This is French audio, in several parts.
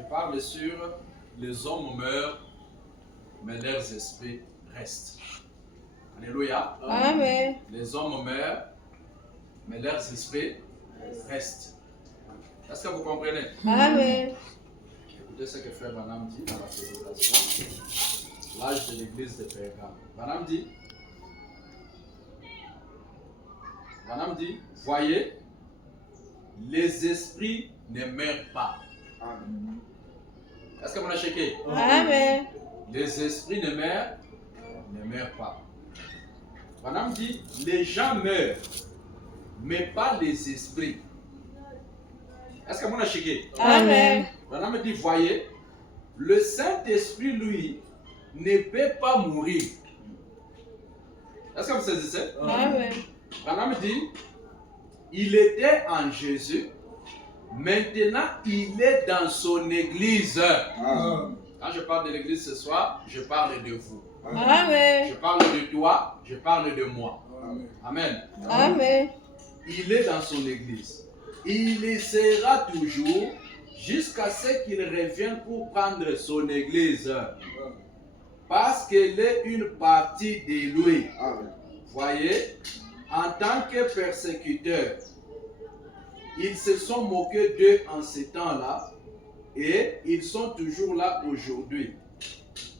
Je parle sur les hommes meurent, mais leurs esprits restent. Alléluia. Amen. Les hommes meurent, mais leurs esprits restent. Est-ce que vous comprenez? Amen. Écoutez ce que Frère Branham dit dans la prédication. L'âge de l'église de Pergame. Branham dit, voyez, les esprits ne meurent pas. Amen. Est-ce que vous l'avez checké? Amen. Les esprits ne meurent pas. Branham dit, les gens meurent, mais pas les esprits. Est-ce que vous l'avez checké? Amen. Branham dit, voyez, le Saint-Esprit, lui, ne peut pas mourir. Est-ce que vous saisissez? Amen. Branham dit, il était en Jésus, maintenant il est dans son église. Amen. Quand je parle de l'église ce soir, je parle de vous. Amen. Je parle de toi, je parle de moi. Amen. Amen. Amen. Il est dans son église. Il y sera toujours jusqu'à ce qu'il revienne pour prendre son église. Parce qu'elle est une partie de lui. Amen. Voyez, en tant que persécuteurs, ils se sont moqués d'eux en ces temps-là et ils sont toujours là aujourd'hui.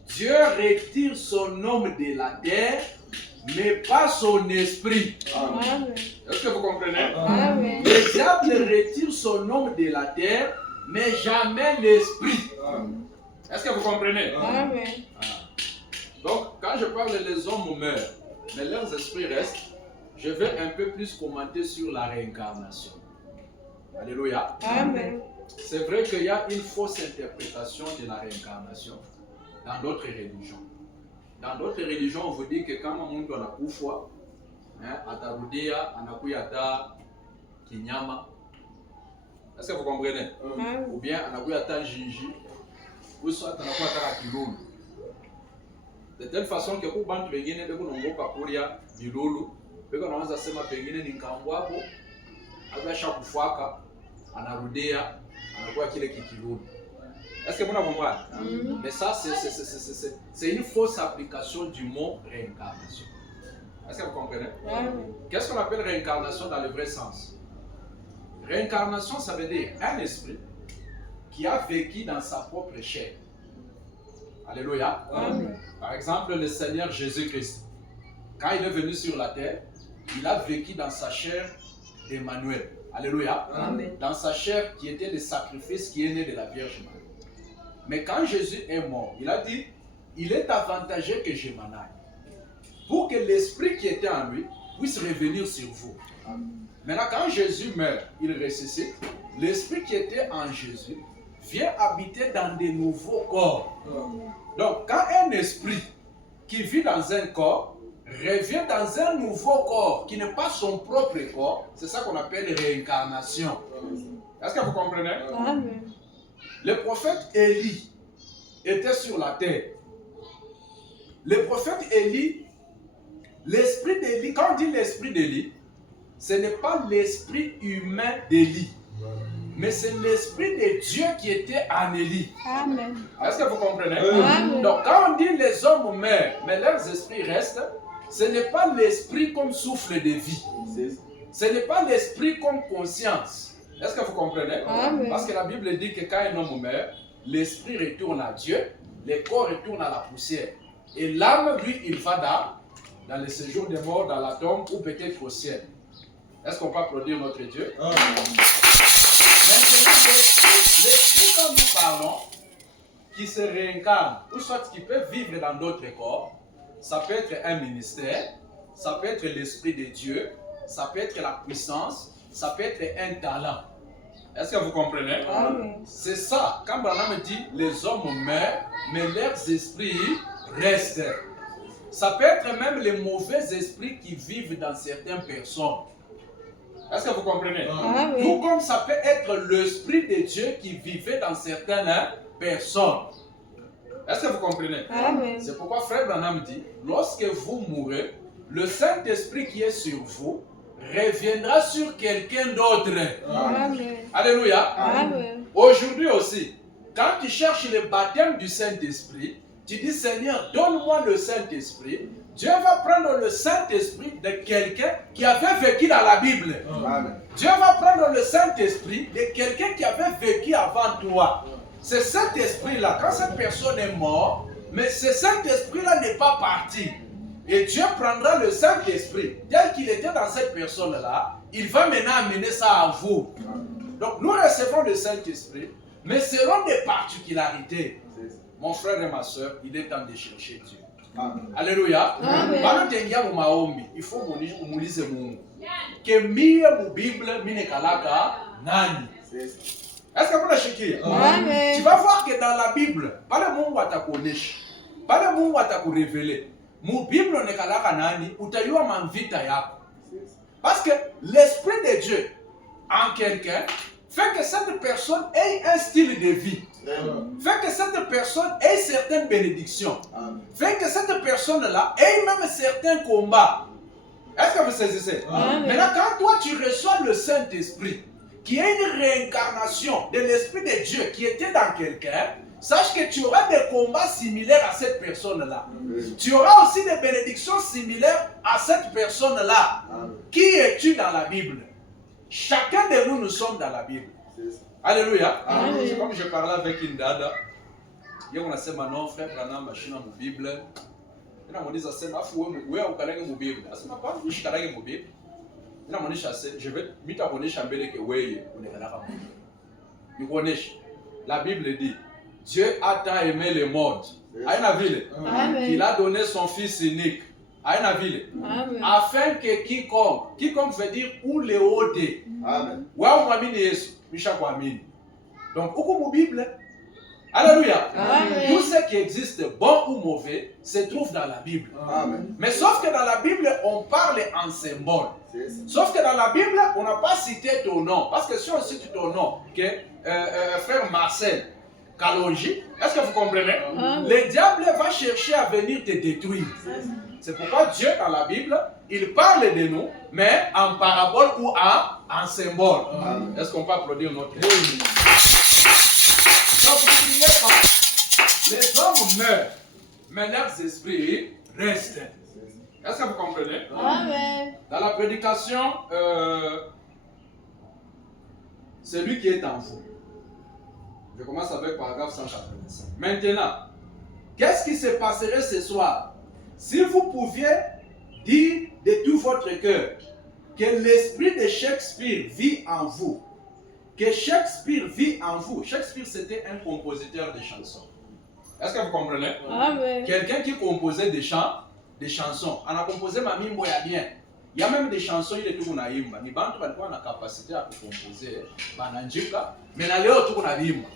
Dieu retire son homme de la terre, mais pas son esprit. Amen. Est-ce que vous comprenez? Amen. Le diable retire son homme de la terre, mais jamais l'esprit. Amen. Est-ce que vous comprenez? Amen. Ah. Donc, quand je parle les hommes meurent, mais leurs esprits restent, je vais un peu plus commenter sur la réincarnation. Alléluia. Amen. C'est vrai qu'il y a une fausse interprétation de la réincarnation dans d'autres religions. Dans d'autres religions, on vous dit que quand on a kufa, atarudia, anakuyata kinyama. Est-ce que vous comprenez? Amen. Ou bien anakuyata jinji, ou soit anakuyata kilulu. De telle façon que pour bantu wengine beko nongopa kuria bilulu, beko naanza sema pengine ni nkambwako, abasha kufuaka, anarudia, anakuwa kile kikilulu. Est-ce que vous comprenez? Mais ça, c'est une fausse application du mot réincarnation. Est-ce que vous comprenez? Amen. Qu'est-ce qu'on appelle réincarnation dans le vrai sens? Réincarnation, ça veut dire un esprit qui a vécu dans sa propre chair. Alléluia. Amen. Par exemple, le Seigneur Jésus-Christ, quand il est venu sur la terre, il a vécu dans sa chair d'Emmanuel. Alléluia. Amen. Dans sa chair qui était le sacrifice qui est né de la Vierge Marie. Mais quand Jésus est mort, il a dit, il est avantageux que je m'en aille. Pour que l'esprit qui était en lui puisse revenir sur vous. Maintenant, quand Jésus meurt, il ressuscite. L'esprit qui était en Jésus vient habiter dans de nouveaux corps. Donc, quand un esprit qui vit dans un corps revient dans un nouveau corps qui n'est pas son propre corps, c'est ça qu'on appelle réincarnation. Est-ce que vous comprenez? Amen. Le prophète Élie était sur la terre. Le prophète Élie, l'esprit d'Élie, quand on dit l'esprit d'Élie, ce n'est pas l'esprit humain d'Élie, mais c'est l'esprit de Dieu qui était en Élie. Amen. Est-ce que vous comprenez? Amen. Donc quand on dit les hommes meurent, mais leurs esprits restent, ce n'est pas l'esprit comme souffle de vie. Ce n'est pas l'esprit comme conscience. Est-ce que vous comprenez? Amen. Parce que la Bible dit que quand un homme meurt, l'esprit retourne à Dieu, le corps retourne à la poussière. Et l'âme, lui, il va dans le séjour des morts, dans la tombe ou peut-être au ciel. Est-ce qu'on peut applaudir notre Dieu? Amen. Maintenant, l'esprit quand nous parlons, qui se réincarne, ou soit qui peut vivre dans d'autres corps, ça peut être un ministère, ça peut être l'esprit de Dieu, ça peut être la puissance, ça peut être un talent. Est-ce que vous comprenez? Amen. C'est ça. Quand Branham dit les hommes meurent, mais leurs esprits restent. Ça peut être même les mauvais esprits qui vivent dans certaines personnes. Est-ce que vous comprenez? Amen. Tout comme ça peut être l'esprit de Dieu qui vivait dans certaines personnes. Est-ce que vous comprenez? Amen. C'est pourquoi Frère Branham dit, lorsque vous mourrez, le Saint-Esprit qui est sur vous reviendra sur quelqu'un d'autre. Amen. Alléluia. Amen. Aujourd'hui aussi, quand tu cherches le baptême du Saint-Esprit, tu dis Seigneur, donne-moi le Saint-Esprit. Dieu va prendre le Saint-Esprit de quelqu'un qui avait vécu dans la Bible. Amen. Dieu va prendre le Saint-Esprit de quelqu'un qui avait vécu avant toi. C'est cet esprit-là, quand cette personne est morte, mais ce Saint-Esprit-là n'est pas parti. Et Dieu prendra le Saint-Esprit, tel qu'il était dans cette personne-là, il va maintenant amener ça à vous. Donc nous recevons le Saint-Esprit, mais selon des particularités. Mon frère et ma soeur, il est temps de chercher Dieu. Amen. Alléluia. Amen. Bana tengia mu maombi, il faut umulize Mungu. Que mie mu Bible mine kalaka nani? Est-ce que vous l'achètez? Amen. Tu vas voir que dans la Bible, pas le Mungu atakuonesha. Pas le Mungu atakurévéler. Mu Bible ne kalaka nani, utayua manvita yako. Parce que l'Esprit de Dieu en quelqu'un fait que cette personne ait un style de vie. Fait que cette personne ait certaines bénédictions. Fait que cette personne-là ait même certains combats. Est-ce que vous saisissez? Amen. Maintenant, quand toi tu reçois le Saint-Esprit, qui est une réincarnation de l'Esprit de Dieu qui était dans quelqu'un, sache que tu auras des combats similaires à cette personne-là. Tu auras aussi des bénédictions similaires à cette personne-là. Qui es-tu dans la Bible? Chacun de nous, nous sommes dans la Bible. Alléluia. Amen. C'est comme je parlais avec une dada. Hier, on a dit, non, frère, on a une machine à mon Bible. Et on a dit, c'est ma foi, où est-ce qu'on a mon Bible? C'est ma part, je suis allé mon Bible. Et on a dit, je vais m'abonner à Chambéry que oui, on est là. Vous connaissez? La Bible dit, Dieu a tant aimé le monde. À une ville. Amen. Il a donné son Fils unique. À une ville. Amen. Afin que quiconque veut dire où le haut de. Amen. Donc, où la Bible? Alléluia. Amen. Tout ce qui existe, bon ou mauvais, se trouve dans la Bible. Amen. Mais sauf que dans la Bible, on parle en symbole. Sauf que dans la Bible, on n'a pas cité ton nom. Parce que si on cite ton nom, que frère Marcel Kalonji, est-ce que vous comprenez? Amen. Le diable va chercher à venir te détruire. C'est pourquoi Dieu, dans la Bible, il parle de nous, mais en parabole ou en symbole. Amen. Est-ce qu'on peut applaudir notre Dieu? Donc, n'oubliez pas, les hommes meurent, mais leurs esprits restent. Est-ce que vous comprenez? Amen. Dans la prédication, celui qui est en vous. Je commence avec paragraphe 185. Maintenant, qu'est-ce qui se passerait ce soir si vous pouviez dire de tout votre cœur que l'esprit de Shakespeare vit en vous? Que Shakespeare vit en vous. Shakespeare, c'était un compositeur de chansons. Est-ce que vous comprenez? Amen. Quelqu'un qui composait des chansons. On a composé Mamimbo ya bien. Il y a même des chansons, il est tout naïmba. Ni bantu balikuwa na capacité à composer, bananjika, mais na leo tout naïmba.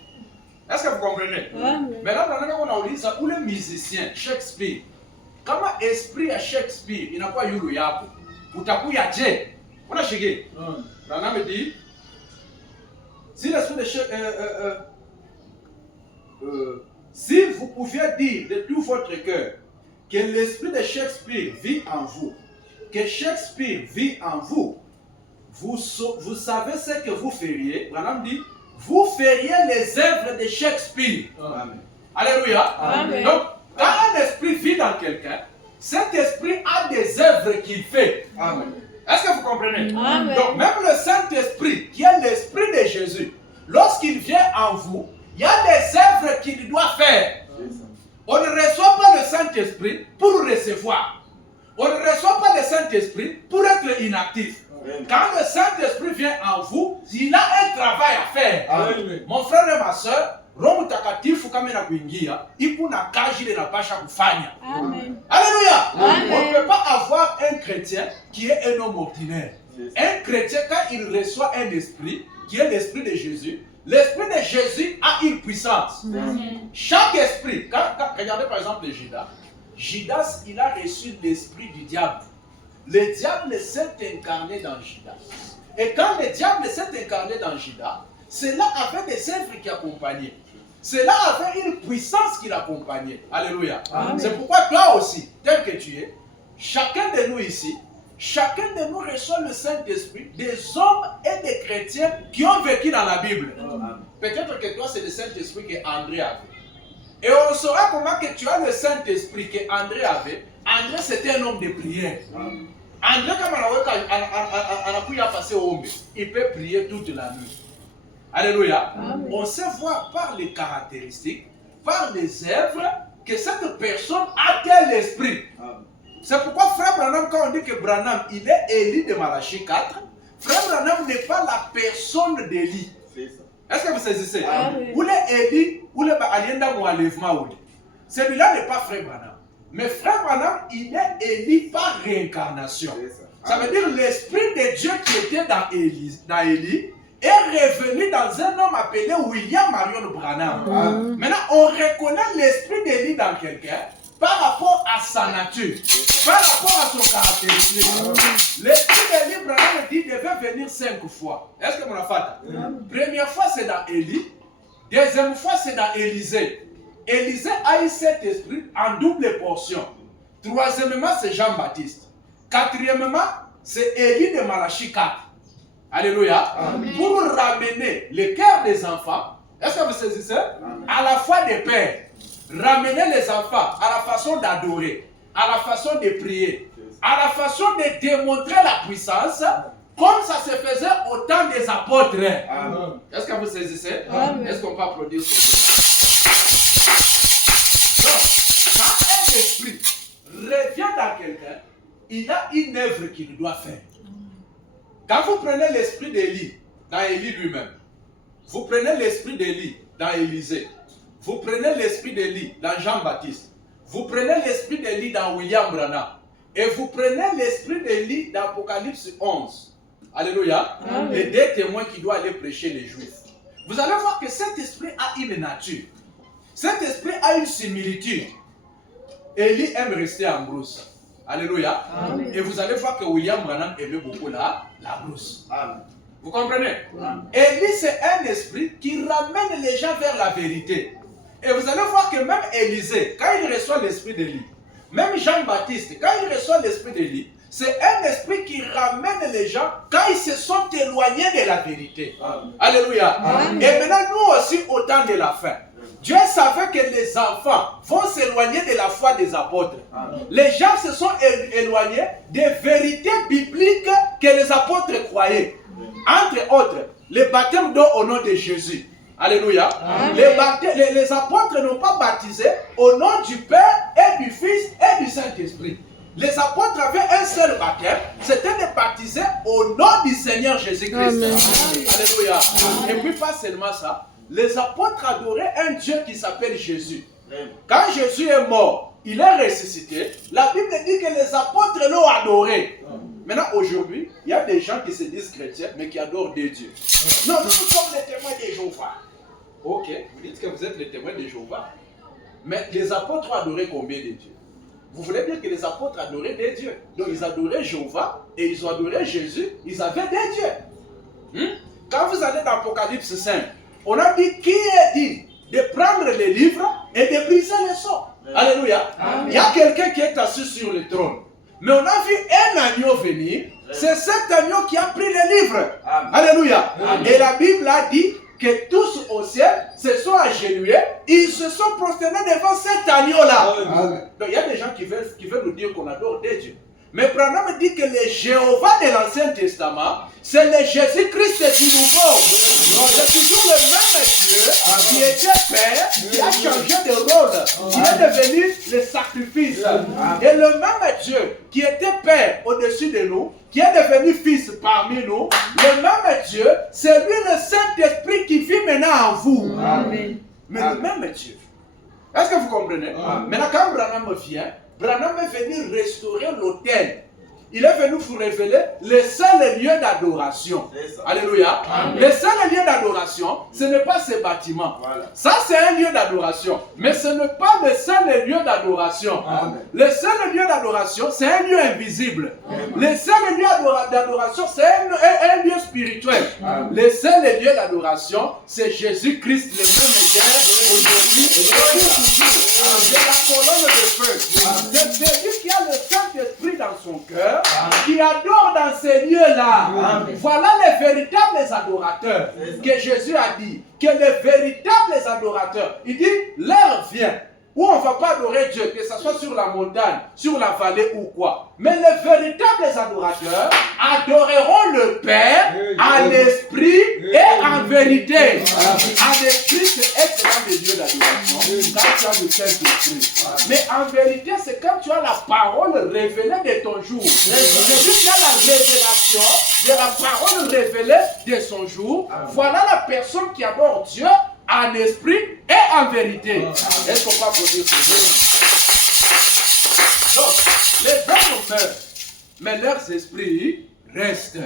Est-ce que vous comprenez? Amen. Maintenant, on a dit ça pour les musiciens, Shakespeare. Comment esprit à Shakespeare, il n'a pas eu le yapo. Utakuya je. On a chigué. On a dit, si l'esprit de Shakespeare, si vous pouviez dire de tout votre cœur que l'esprit de Shakespeare vit en vous, que Shakespeare vit en vous, vous savez ce que vous feriez. Branham dit, vous feriez les œuvres de Shakespeare. Amen. Alléluia. Amen. Donc, quand un esprit vit dans quelqu'un, cet esprit a des œuvres qu'il fait. Amen. Est-ce que vous comprenez? Amen. Donc, même le Saint-Esprit, qui est l'esprit de Jésus, lorsqu'il vient en vous, il y a des œuvres qu'il doit faire. On ne reçoit pas le Saint-Esprit pour recevoir. On ne reçoit pas le Saint-Esprit pour être inactif. Quand le Saint-Esprit vient en vous, il a un travail à faire. Amen. Mon frère et ma soeur, Roho Mtakatifu kama inakuingia, ipo na kazi ile inapasha kufanya. Amen. Alléluia. Amen. On ne peut pas avoir un chrétien qui est un homme ordinaire. Un chrétien, quand il reçoit un esprit, qui est l'esprit de Jésus, l'esprit de Jésus a une puissance. Amen. Chaque esprit, regardez par exemple Judas. Judas, il a reçu l'esprit du diable. Le diable s'est incarné dans Judas. Et quand le diable s'est incarné dans Judas, cela avait des œuvres qui accompagnaient. Cela avait une puissance qui l'accompagnait. Alléluia. Amen. C'est pourquoi toi aussi, tel que tu es, chacun de nous ici, chacun de nous reçoit le Saint-Esprit des hommes et des chrétiens qui ont vécu dans la Bible. Peut-être que toi, c'est le Saint-Esprit que André avait. Et on saura comment que tu as le Saint-Esprit que André avait. André, c'était un homme de prière. André, comme on a passé au Hombe, il peut prier toute la nuit. Alléluia. Amen. On sait voir par les caractéristiques, par les œuvres, que cette personne a tel esprit. C'est pourquoi Frère Branham, quand on dit que Branham, il est Élie de Malachie 4, Frère Branham n'est pas la personne d'Élie. Est-ce que vous saisissez? Ou les Élie, ou les Alienda Moualevma. Celui-là n'est pas Frère Branham. Mais Frère Branham, il est Élie par réincarnation. Ça veut dire l'esprit de Dieu qui était dans Élie est revenu dans un homme appelé William Marion Branham. Maintenant, on reconnaît l'esprit d'Élie dans quelqu'un par rapport à sa nature, par rapport à son caractéristique. L'esprit d'Élie Branham dit qu'il devait venir 5 fois. Est-ce que mon enfant? Première fois, c'est dans Élie. Deuxième fois, c'est dans Élisée. Élisée a eu cet esprit en double portion. Troisièmement, c'est Jean-Baptiste. Quatrièmement, c'est Élie de Malachie 4. Alléluia. Amen. Pour ramener le cœur des enfants, est-ce que vous saisissez? À la foi des pères. Ramener les enfants à la façon d'adorer, à la façon de prier, à la façon de démontrer la puissance, comme ça se faisait au temps des apôtres. Est-ce que vous saisissez? Est-ce qu'on peut applaudir ce Dieu? Donc, quand un esprit revient dans quelqu'un, il a une œuvre qu'il doit faire. Quand vous prenez l'esprit d'Élie, dans Élie lui-même, vous prenez l'esprit d'Élie dans Élisée, vous prenez l'esprit d'Élie dans Jean-Baptiste, vous prenez l'esprit d'Élie dans William Branham, et vous prenez l'esprit d'Élie dans Apocalypse 11. Alléluia. Amen. Les 2 témoins qui doivent aller prêcher les Juifs. Vous allez voir que cet esprit a une nature. Cet esprit a une similitude. Élie aime rester en brousse. Alléluia. Amen. Et vous allez voir que William Branham aimait beaucoup la brousse. Amen. Vous comprenez? Élie, c'est un esprit qui ramène les gens vers la vérité. Et vous allez voir que même Élisée, quand il reçoit l'esprit d'Élie, même Jean-Baptiste, quand il reçoit l'esprit d'Élie, c'est un esprit qui ramène les gens quand ils se sont éloignés de la vérité. Amen. Alléluia. Amen. Et maintenant, nous aussi, au temps de la fin, Dieu savait que les enfants vont s'éloigner de la foi des apôtres. Amen. Les gens se sont éloignés des vérités bibliques que les apôtres croyaient. Entre autres, le baptême d'eau au nom de Jésus. Alléluia. Les apôtres n'ont pas baptisé au nom du Père et du Fils et du Saint-Esprit. Les apôtres avaient un seul baptême, c'était de baptiser au nom du Seigneur Jésus-Christ. Alléluia. Et puis pas seulement ça, les apôtres adoraient un Dieu qui s'appelle Jésus. Quand Jésus est mort, il est ressuscité. La Bible dit que les apôtres l'ont adoré. Maintenant, aujourd'hui, il y a des gens qui se disent chrétiens, mais qui adorent des dieux. Non, nous sommes les témoins de Jéhovah. Ok, vous dites que vous êtes les témoins de Jéhovah. Mais les apôtres ont adoré combien de dieux? Vous voulez dire que les apôtres adoraient des dieux. Donc ils adoraient Jéhovah et ils ont adoré Jésus. Ils avaient des dieux. Quand vous allez dans Apocalypse 5, on a dit qui est dit de prendre les livres et de briser les sceaux. Alléluia. Amen. Il y a quelqu'un qui est assis sur le trône. Mais on a vu un agneau venir. C'est cet agneau qui a pris les livres. Amen. Alléluia. Amen. Et la Bible a dit que tous au ciel se sont agenouillés, ils se sont prosternés devant cet agneau-là. Donc il y a des gens qui veulent nous dire qu'on adore des dieux. Mais Branham dit que le Jéhovah de l'Ancien Testament, c'est le Jésus-Christ du Nouveau. C'est toujours le même Dieu qui était Père, qui a changé de rôle, qui est devenu le sacrifice. Et le même Dieu qui était Père au-dessus de nous, qui est devenu Fils parmi nous, le même Dieu, c'est lui le Saint-Esprit qui vit maintenant en vous. Amen. Mais le même Dieu. Est-ce que vous comprenez? Maintenant, quand Branham vient, Branham est venu restaurer l'autel. Il est venu vous révéler le seul lieu d'adoration. Alléluia. Amen. Le seul lieu d'adoration, ce n'est pas ce bâtiment. Voilà. Ça, c'est un lieu d'adoration. Mais ce n'est pas le seul lieu d'adoration. Le seul lieu d'adoration, c'est un lieu invisible. Amen. Le seul lieu d'adoration, c'est un lieu spirituel. Amen. Le seul lieu d'adoration, c'est Jésus-Christ, le même hier, aujourd'hui et toujours. C'est la colonne de feu. C'est celui qui a le Saint-Esprit dans son cœur, qui a ceux-là. Amen. Voilà les véritables adorateurs que Jésus a dit. Que les véritables adorateurs, il dit, l'heure vient où on ne va pas adorer Dieu, que ce soit sur la montagne, sur la vallée ou quoi. Mais les véritables adorateurs adoreront le Père en esprit et en vérité. En esprit, c'est être dans les lieux d'adoration, quand tu as le Saint-Esprit. Mais en vérité, c'est quand tu as la parole révélée de ton jour. C'est-à-dire qu'il y a la révélation de la parole révélée de son jour. Voilà la personne qui adore Dieu en esprit et en vérité. Est-ce qu'on va produire ce jour? Donc, les hommes meurent, mais leurs esprits restent.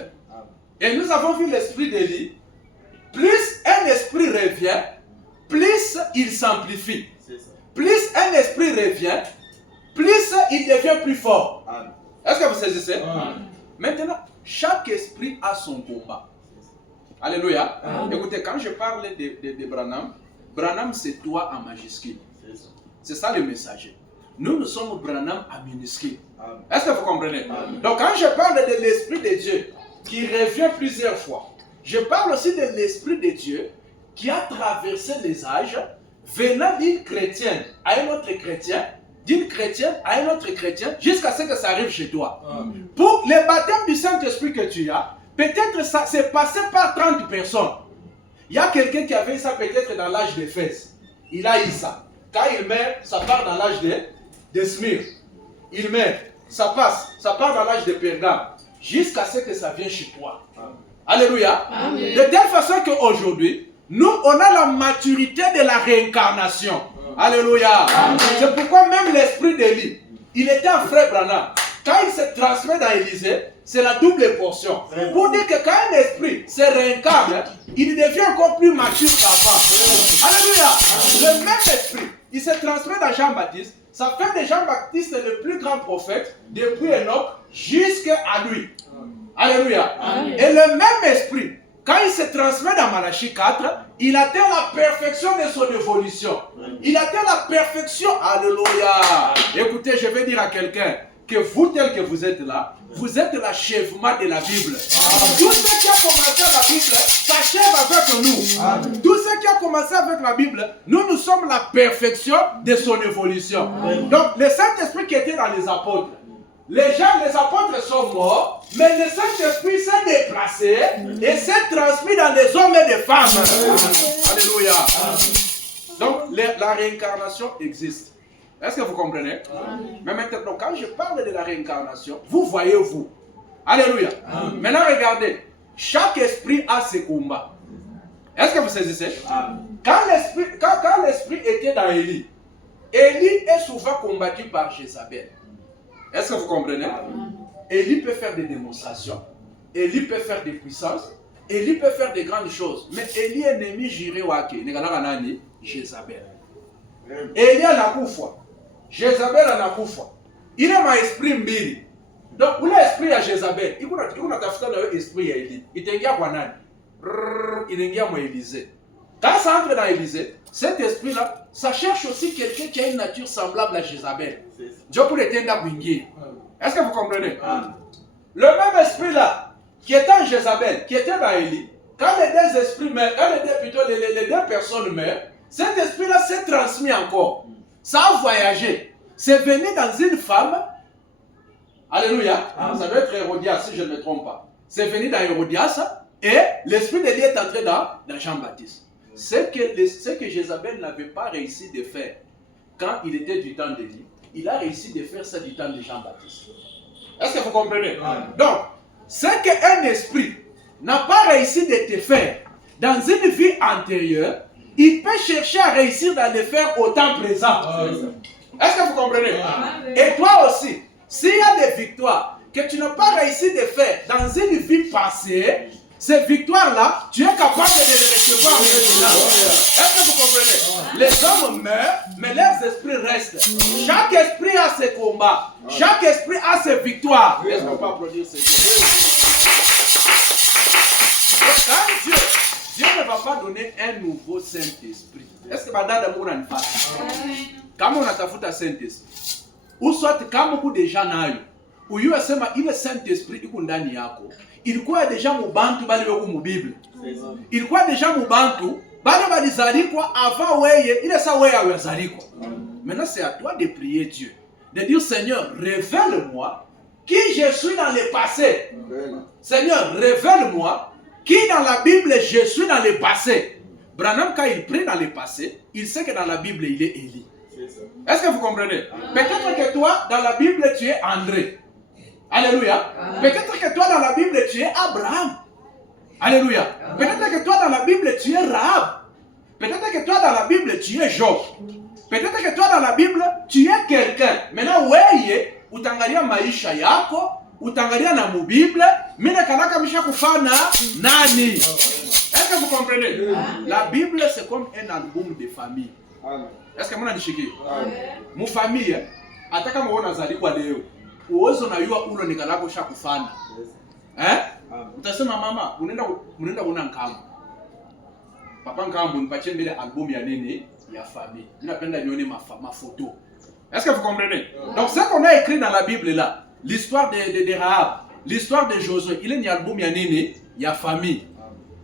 Et nous avons vu l'esprit d'Élie. Plus un esprit revient, plus il s'amplifie. Plus un esprit revient, plus il devient plus fort. Est-ce que vous saisissez? Maintenant, chaque esprit a son combat. Alléluia. Écoutez, quand je parle de Branham, Branham c'est toi en majuscule. C'est ça le messager. Nous sommes Branham en minuscule. Est-ce que vous comprenez? Donc quand je parle de l'Esprit de Dieu qui revient plusieurs fois, je parle aussi de l'Esprit de Dieu qui a traversé les âges, venant d'une chrétienne à un autre chrétien, d'une chrétienne à un autre chrétien, jusqu'à ce que ça arrive chez toi. Pour le baptême du Saint-Esprit que tu as, peut-être ça s'est passé par 30 personnes. Il y a quelqu'un qui avait ça peut-être dans l'âge d'Éphèse. Il a eu ça. Quand il meurt, ça part dans l'âge de Smyrne. Il meurt, ça passe, ça part dans l'âge de Pergame. Jusqu'à ce que ça vienne chez toi. Alléluia. Amen. De telle façon qu'aujourd'hui, nous, on a la maturité de la réincarnation. Alléluia. C'est pourquoi même l'esprit d'Élie, il était un frère Branham. Quand il se transmet dans Élysée, c'est la double portion. Pour dire que quand un esprit se réincarne, il devient encore plus mature qu'avant. Alléluia. Le même esprit, il se transmet dans Jean-Baptiste. Ça fait de Jean-Baptiste le plus grand prophète depuis Enoch jusqu'à lui. Alléluia. Et le même esprit, quand il se transmet dans Malachie 4, il atteint la perfection de son évolution. Il atteint la perfection. Alléluia. Écoutez, je vais dire à quelqu'un que vous, tel que vous êtes là, vous êtes l'achèvement de la Bible. Tout ce qui a commencé la Bible s'achève avec nous. Tout ce qui a commencé avec la Bible, nous sommes la perfection de son évolution. Donc, le Saint-Esprit qui était dans les apôtres, les apôtres sont morts, mais le Saint-Esprit s'est déplacé et s'est transmis dans les hommes et les femmes. Alléluia. Donc, la réincarnation existe. Est-ce que vous comprenez? Mais maintenant, quand je parle de la réincarnation, vous voyez vous. Alléluia. Maintenant, regardez. Chaque esprit a ses combats. Est-ce que vous saisissez? Quand l'esprit était dans Élie, Élie est souvent combattu par Jézabel. Est-ce que vous comprenez? Élie peut faire des démonstrations. Élie peut faire des puissances. Élie peut faire des grandes choses. Mais Élie est ennemi juré wake. Jézabel. Élie a la koufa. Jézabel a la koufa. Il a un esprit mbili. Donc, où l'esprit à Jézabel, il a un esprit à Élie. Il est un nani. Il est un Élysée. Quand ça entre dans Élysée, cet esprit-là, ça cherche aussi quelqu'un qui a une nature semblable à Jézabel. Dieu pour les tendre. Est-ce que vous comprenez? Le même esprit-là, qui était en Jézabel, qui était dans Élie, quand les deux esprits meurent, les deux personnes meurent, cet esprit-là s'est transmis encore. Ça a voyagé. C'est venu dans une femme. Alléluia. Ça doit être Hérodias, si je ne me trompe pas. C'est venu dans Hérodias et l'esprit d'Élie est entré dans Jean-Baptiste. Ce que Jézabel n'avait pas réussi de faire quand il était du temps d'Élie, il a réussi de faire ça du temps de Jean-Baptiste. Est-ce que vous comprenez? Donc, ce qu'un esprit n'a pas réussi de te faire dans une vie antérieure, il peut chercher à réussir dans le faire au temps présent. Est-ce que vous comprenez? Et toi aussi, s'il y a des victoires que tu n'as pas réussi de faire dans une vie passée, ces victoires-là, tu es capable de les recevoir maintenant. Est-ce que vous comprenez? Les hommes meurent, mais leurs esprits restent. Chaque esprit a ses combats. Chaque esprit a ses victoires. Est-ce qu'on peut applaudir ces Dieu? Quand Dieu ne va pas donner un nouveau Saint-Esprit. Est-ce que madame d'amour a une face? Comme on a tafuta Saint-Esprit. Ou soit comme beaucoup de gens n'ont. Uyua sema ile Saint-Esprit iko ndani yako. Ilikuwa deja mubantu bali weko mu Bible. Ilikuwa deja mubantu bali balizalikwa avant weye, ile sa weye awezalikwa. Maintenant c'est à toi de prier Dieu. De dire Seigneur, révèle-moi qui je suis dans le passé. Seigneur, révèle-moi qui dans la Bible je suis dans le passé. Branham, quand il prie dans le passé, il sait que dans la Bible il est Élie. Est-ce que vous comprenez? Peut-être que toi, dans la Bible, tu es André. Alléluia. Peut-être que toi, dans la Bible, tu es Abraham. Alléluia. Peut-être que toi, dans la Bible, tu es Rahab. Peut-être que toi, dans la Bible, tu es Job. Peut-être que toi, dans la Bible, tu es quelqu'un. Maintenant, weye, utangalia maisha yako, utangalia na mu Bible, mina kanaka misha kufana nani. Est-ce que vous comprenez? La Bible, c'est comme un album de famille. Est-ce que mwana nishiki? Mu famille, hata kama wewe unazaliwa leo, uwezo na yua ulo nikalako shakufana. Utasema mama, unaenda kuna Nkambo. Papa Nkambo nipatie mbele album ya nini? Ya famille. Mimi napenda nione ma photo. Est-ce que vous comprenez? Donc ce qu'on a écrit dans la Bible là, l'histoire de Rahab, l'histoire de Josué, il est un album ya nini? Ya famille.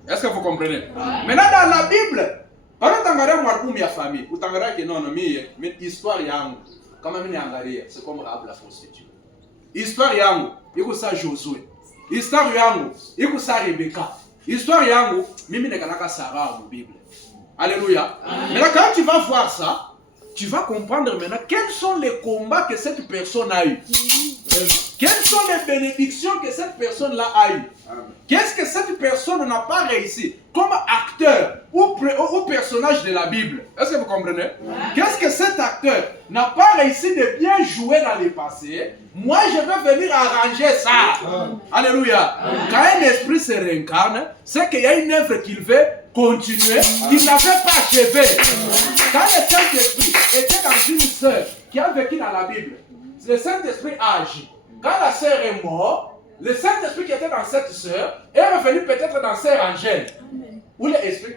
Est-ce que vous comprenez? Maintenant dans la Bible, par tangaria mu album ya famille, utangaria que non mais histoire yangu kama mimi niangalia, c'est comme Rahab la prostituée. Histoire yangu iko sa Josué. Histoire yangu iko sa Rebecca. Histoire yangu mimi nekanaka Sarah mu Bible. Alléluia. Maintenant quand tu vas voir ça, tu vas comprendre maintenant quels sont les combats que cette personne a eu. Quelles sont les bénédictions que cette personne-là a eu. Qu'est-ce que cette personne n'a pas réussi comme acteur ou personnage de la Bible. Est-ce que vous comprenez? Qu'est-ce que cet acteur n'a pas réussi de bien jouer dans le passé? Moi, je vais venir arranger ça. Alléluia. Quand un esprit se réincarne, c'est qu'il y a une œuvre qu'il veut continuer, qu'il n'avait pas achevé. Quand le Saint-Esprit était dans une sœur qui a vécu dans la Bible, le Saint-Esprit a agi. Quand la sœur est morte, le Saint-Esprit qui était dans cette sœur est revenu peut-être dans sœur Angèle. Où l'esprit,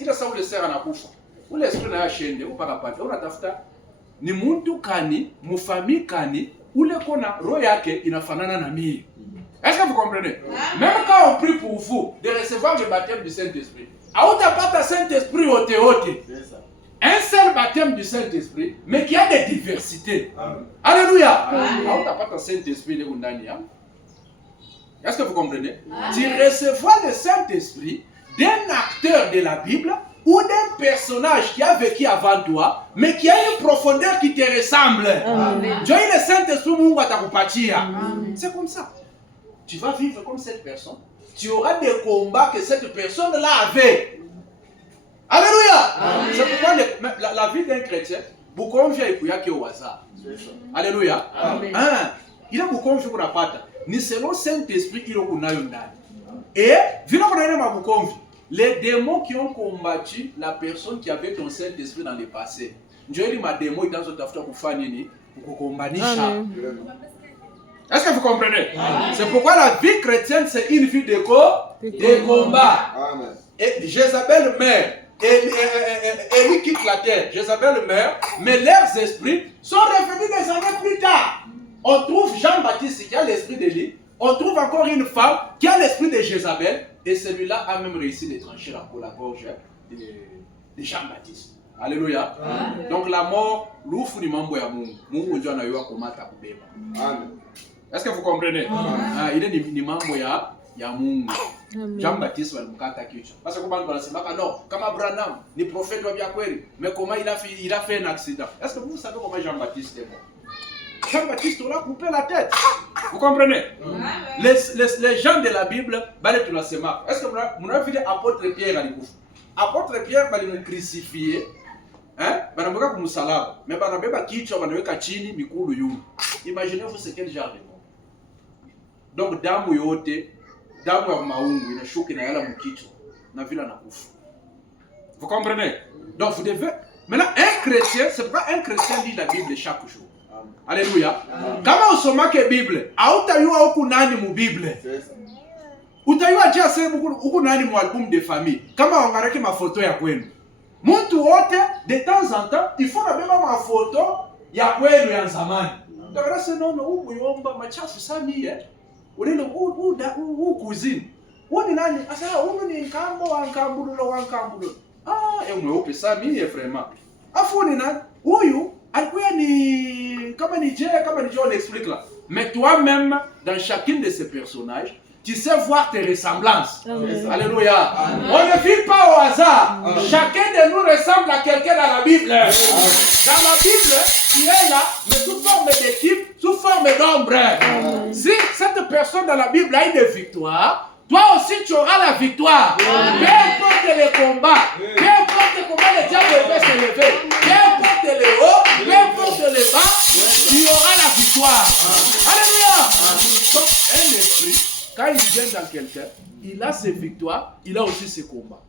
il a ça où le sœur en a bouffé. Où l'esprit n'a pas changé, ou pas capable. On a tafta. Ni muntu kani, mu famille kani, où le kona royake inafanana na mie. Est-ce que vous comprenez? Même quand on prie pour vous de recevoir le baptême du Saint-Esprit, à où t'as pas ta Saint-Esprit au théoté. Un seul baptême du Saint-Esprit, mais qui a des diversités. Alléluia. À où t'as pas ta Saint-Esprit de Undania. Est-ce que vous comprenez? Tu recevras le Saint-Esprit d'un acteur de la Bible ou d'un personnage qui a vécu avant toi, mais qui a une profondeur qui te ressemble. Tu as le Saint-Esprit, Mungu atakupatia. C'est comme ça. Tu vas vivre comme cette personne. Tu auras des combats que cette personne-là avait. Alléluia. C'est pourquoi la vie d'un chrétien, beaucoup de gens qui au hasard. Alléluia. Il a beaucoup de gens qui n'ont ni selon Saint-Esprit qui ont ndani. Et les démons qui ont combattu la personne qui avait ton Saint-Esprit dans le passé. Est-ce que vous comprenez? C'est pourquoi la vie chrétienne c'est une vie de combat. Et Jézabel meurt. Élie quitte la terre. Jézabel meurt. Mais leurs esprits sont revenus des années plus tard. On trouve Jean-Baptiste qui a l'esprit d'Élie. On trouve encore une femme qui a l'esprit de Jézabel. Et celui-là a même réussi de trancher la gorge de Jean-Baptiste. Alléluia. Donc la mort, l'oufou du mambo ya Mungu. Mungu ndio anayua komata kubeba. Est-ce que vous comprenez? Il est ni mambo ya Mungu. Jean-Baptiste walimkata kichwa. Parce que kwa wanasema non, kama Branham ni prophète wa bien kweli, mais comment il a fait un accident. Est-ce que vous savez comment Jean-Baptiste est mort? Jean-Baptiste on a coupé la tête. Vous comprenez? Les gens de la Bible, est-ce que vous avez vu l'apôtre Pierre à l'écoute? Apôtre Pierre va le crucifier. Banamweka kwa msalaba. Mais banabeba kichwa banaweka chini mikulu yulu. Imaginez-vous c'est quel genre de mort. Donc damu yote, damu ya maungu inashuka na yala mkichwa na vile anakufa. Vous comprenez? Donc vous devez maintenant un chrétien, c'est pas un chrétien lit la Bible chaque jour. Alléluia. Kama usomake Bible, hautayua huku nani mu Bible. Utayua je ase huku nani mu album de famille. Kama wangareki mafoto ya kwenu. Muntu wote de temps en temps, il faut nabeba mafoto ya kwenu ya zamani. Ndakala senono ubuyomba machafu sami ulile ukuzini. Woni nani? Asa ni nkambo wa nkambululo. Mweupe sami vraiment. Afu ni nani? Huyu alikuwa ni kama ni on explique là. Mais toi-même dans chacune de ces personnages, tu sais voir tes ressemblances. Amen. Alléluia. Amen. On ne vit pas au hasard. Amen. Chacun de nous ressemble à quelqu'un dans la Bible. Amen. Dans la Bible, il est là, mais sous forme d'équipe, sous forme d'ombre. Amen. Si cette personne dans la Bible a une victoire, toi aussi tu auras la victoire. Amen. Peu importe les combats, peu importe comment le diable peut se lever, peu importe les hauts, peu importe les bas, tu auras la victoire. Alléluia. Donc, un esprit, quand il vient dans quelqu'un, il a ses victoires, il a aussi ses combats.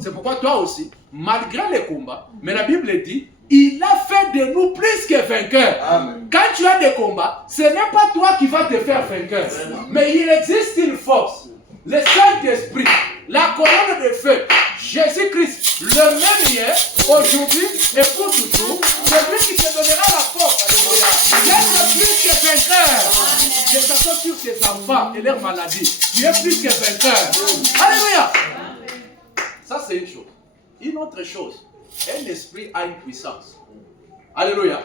C'est pourquoi toi aussi, malgré les combats, mais la Bible dit, il a fait de nous plus que vainqueurs. Amen. Quand tu as des combats, ce n'est pas toi qui vas te faire vainqueur. Mais il existe une force, le Saint-Esprit, la colonne de feu, Jésus-Christ, le même hier, aujourd'hui et pour toujours, c'est lui qui te donnera la force. Alléluia. D'être plus que vainqueur. Que ça soit sur tes enfants et leurs maladies. Tu es plus que vainqueur. Alléluia. Ça, c'est une chose. Une autre chose, un esprit a une puissance. Alléluia.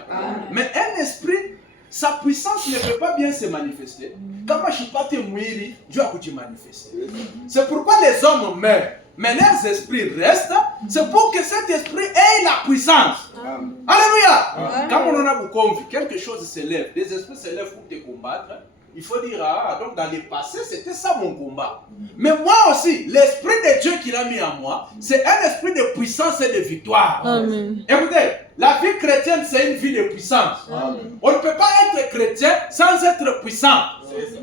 Mais un esprit, sa puissance ne peut pas bien se manifester. Quand je ne suis pas témoigné, Dieu a pu te manifester. C'est pourquoi les hommes meurent. Mais leurs esprits restent, c'est pour que cet esprit ait la puissance. Amen. Alléluia. Quand on en a beaucoup, quelque chose s'élève, des esprits s'élèvent pour te combattre. Il faut dire, donc dans le passé, c'était ça mon combat. Mais moi aussi, l'esprit de Dieu qu'il a mis en moi, c'est un esprit de puissance et de victoire. Amen. Écoutez, la vie chrétienne, c'est une vie de puissance. Amen. On ne peut pas être chrétien sans être puissant.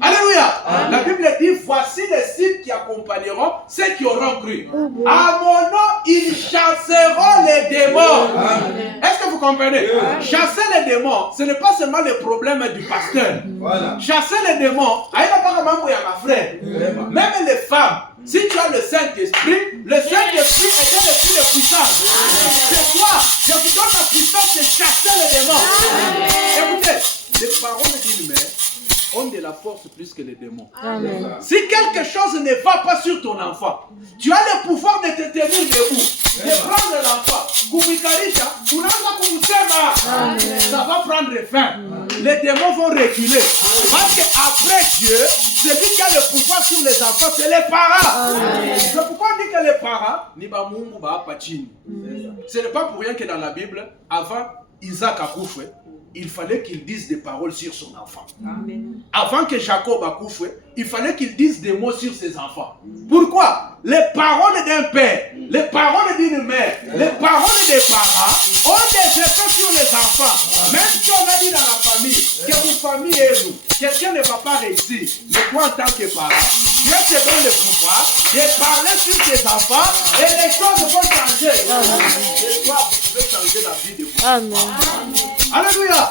Alléluia. Amen. La Bible dit, voici les signes qui accompagneront ceux qui auront cru. Amen. À mon nom, ils chasseront les démons. Amen. Est-ce que vous comprenez? Amen. Chasser les démons, ce n'est pas seulement le problème du pasteur. Voilà. Chasser les démons, même les femmes, si tu as le Saint-Esprit, le Saint-Esprit est un esprit de puissance. C'est toi, je vous donne la puissance de chasser les démons. Écoutez, les paroles d'une mère ont de la force plus que les démons. Amen. Si quelque chose ne va pas sur ton enfant, tu as le pouvoir de te tenir debout, de prendre l'enfant, ça va prendre fin. Les démons vont reculer. Parce qu'après Dieu, celui qui a le pouvoir sur les enfants, c'est les parents. C'est pourquoi on dit que les parents, ce n'est pas pour rien que dans la Bible, avant Isaac accouche, il fallait qu'il dise des paroles sur son enfant. Amen. Avant que Jacob accouche, il fallait qu'il dise des mots sur ses enfants. Pourquoi? Les paroles d'un père, les paroles d'une mère, les paroles des parents ont des effets sur les enfants. Même si on a dit dans la famille que votre famille est vous, quelqu'un ne va pas réussir. Mais toi, en tant que parent, Dieu te donne le pouvoir de parler sur tes enfants et les choses vont changer. Et toi, vous pouvez changer la vie de vos enfants. Alléluia.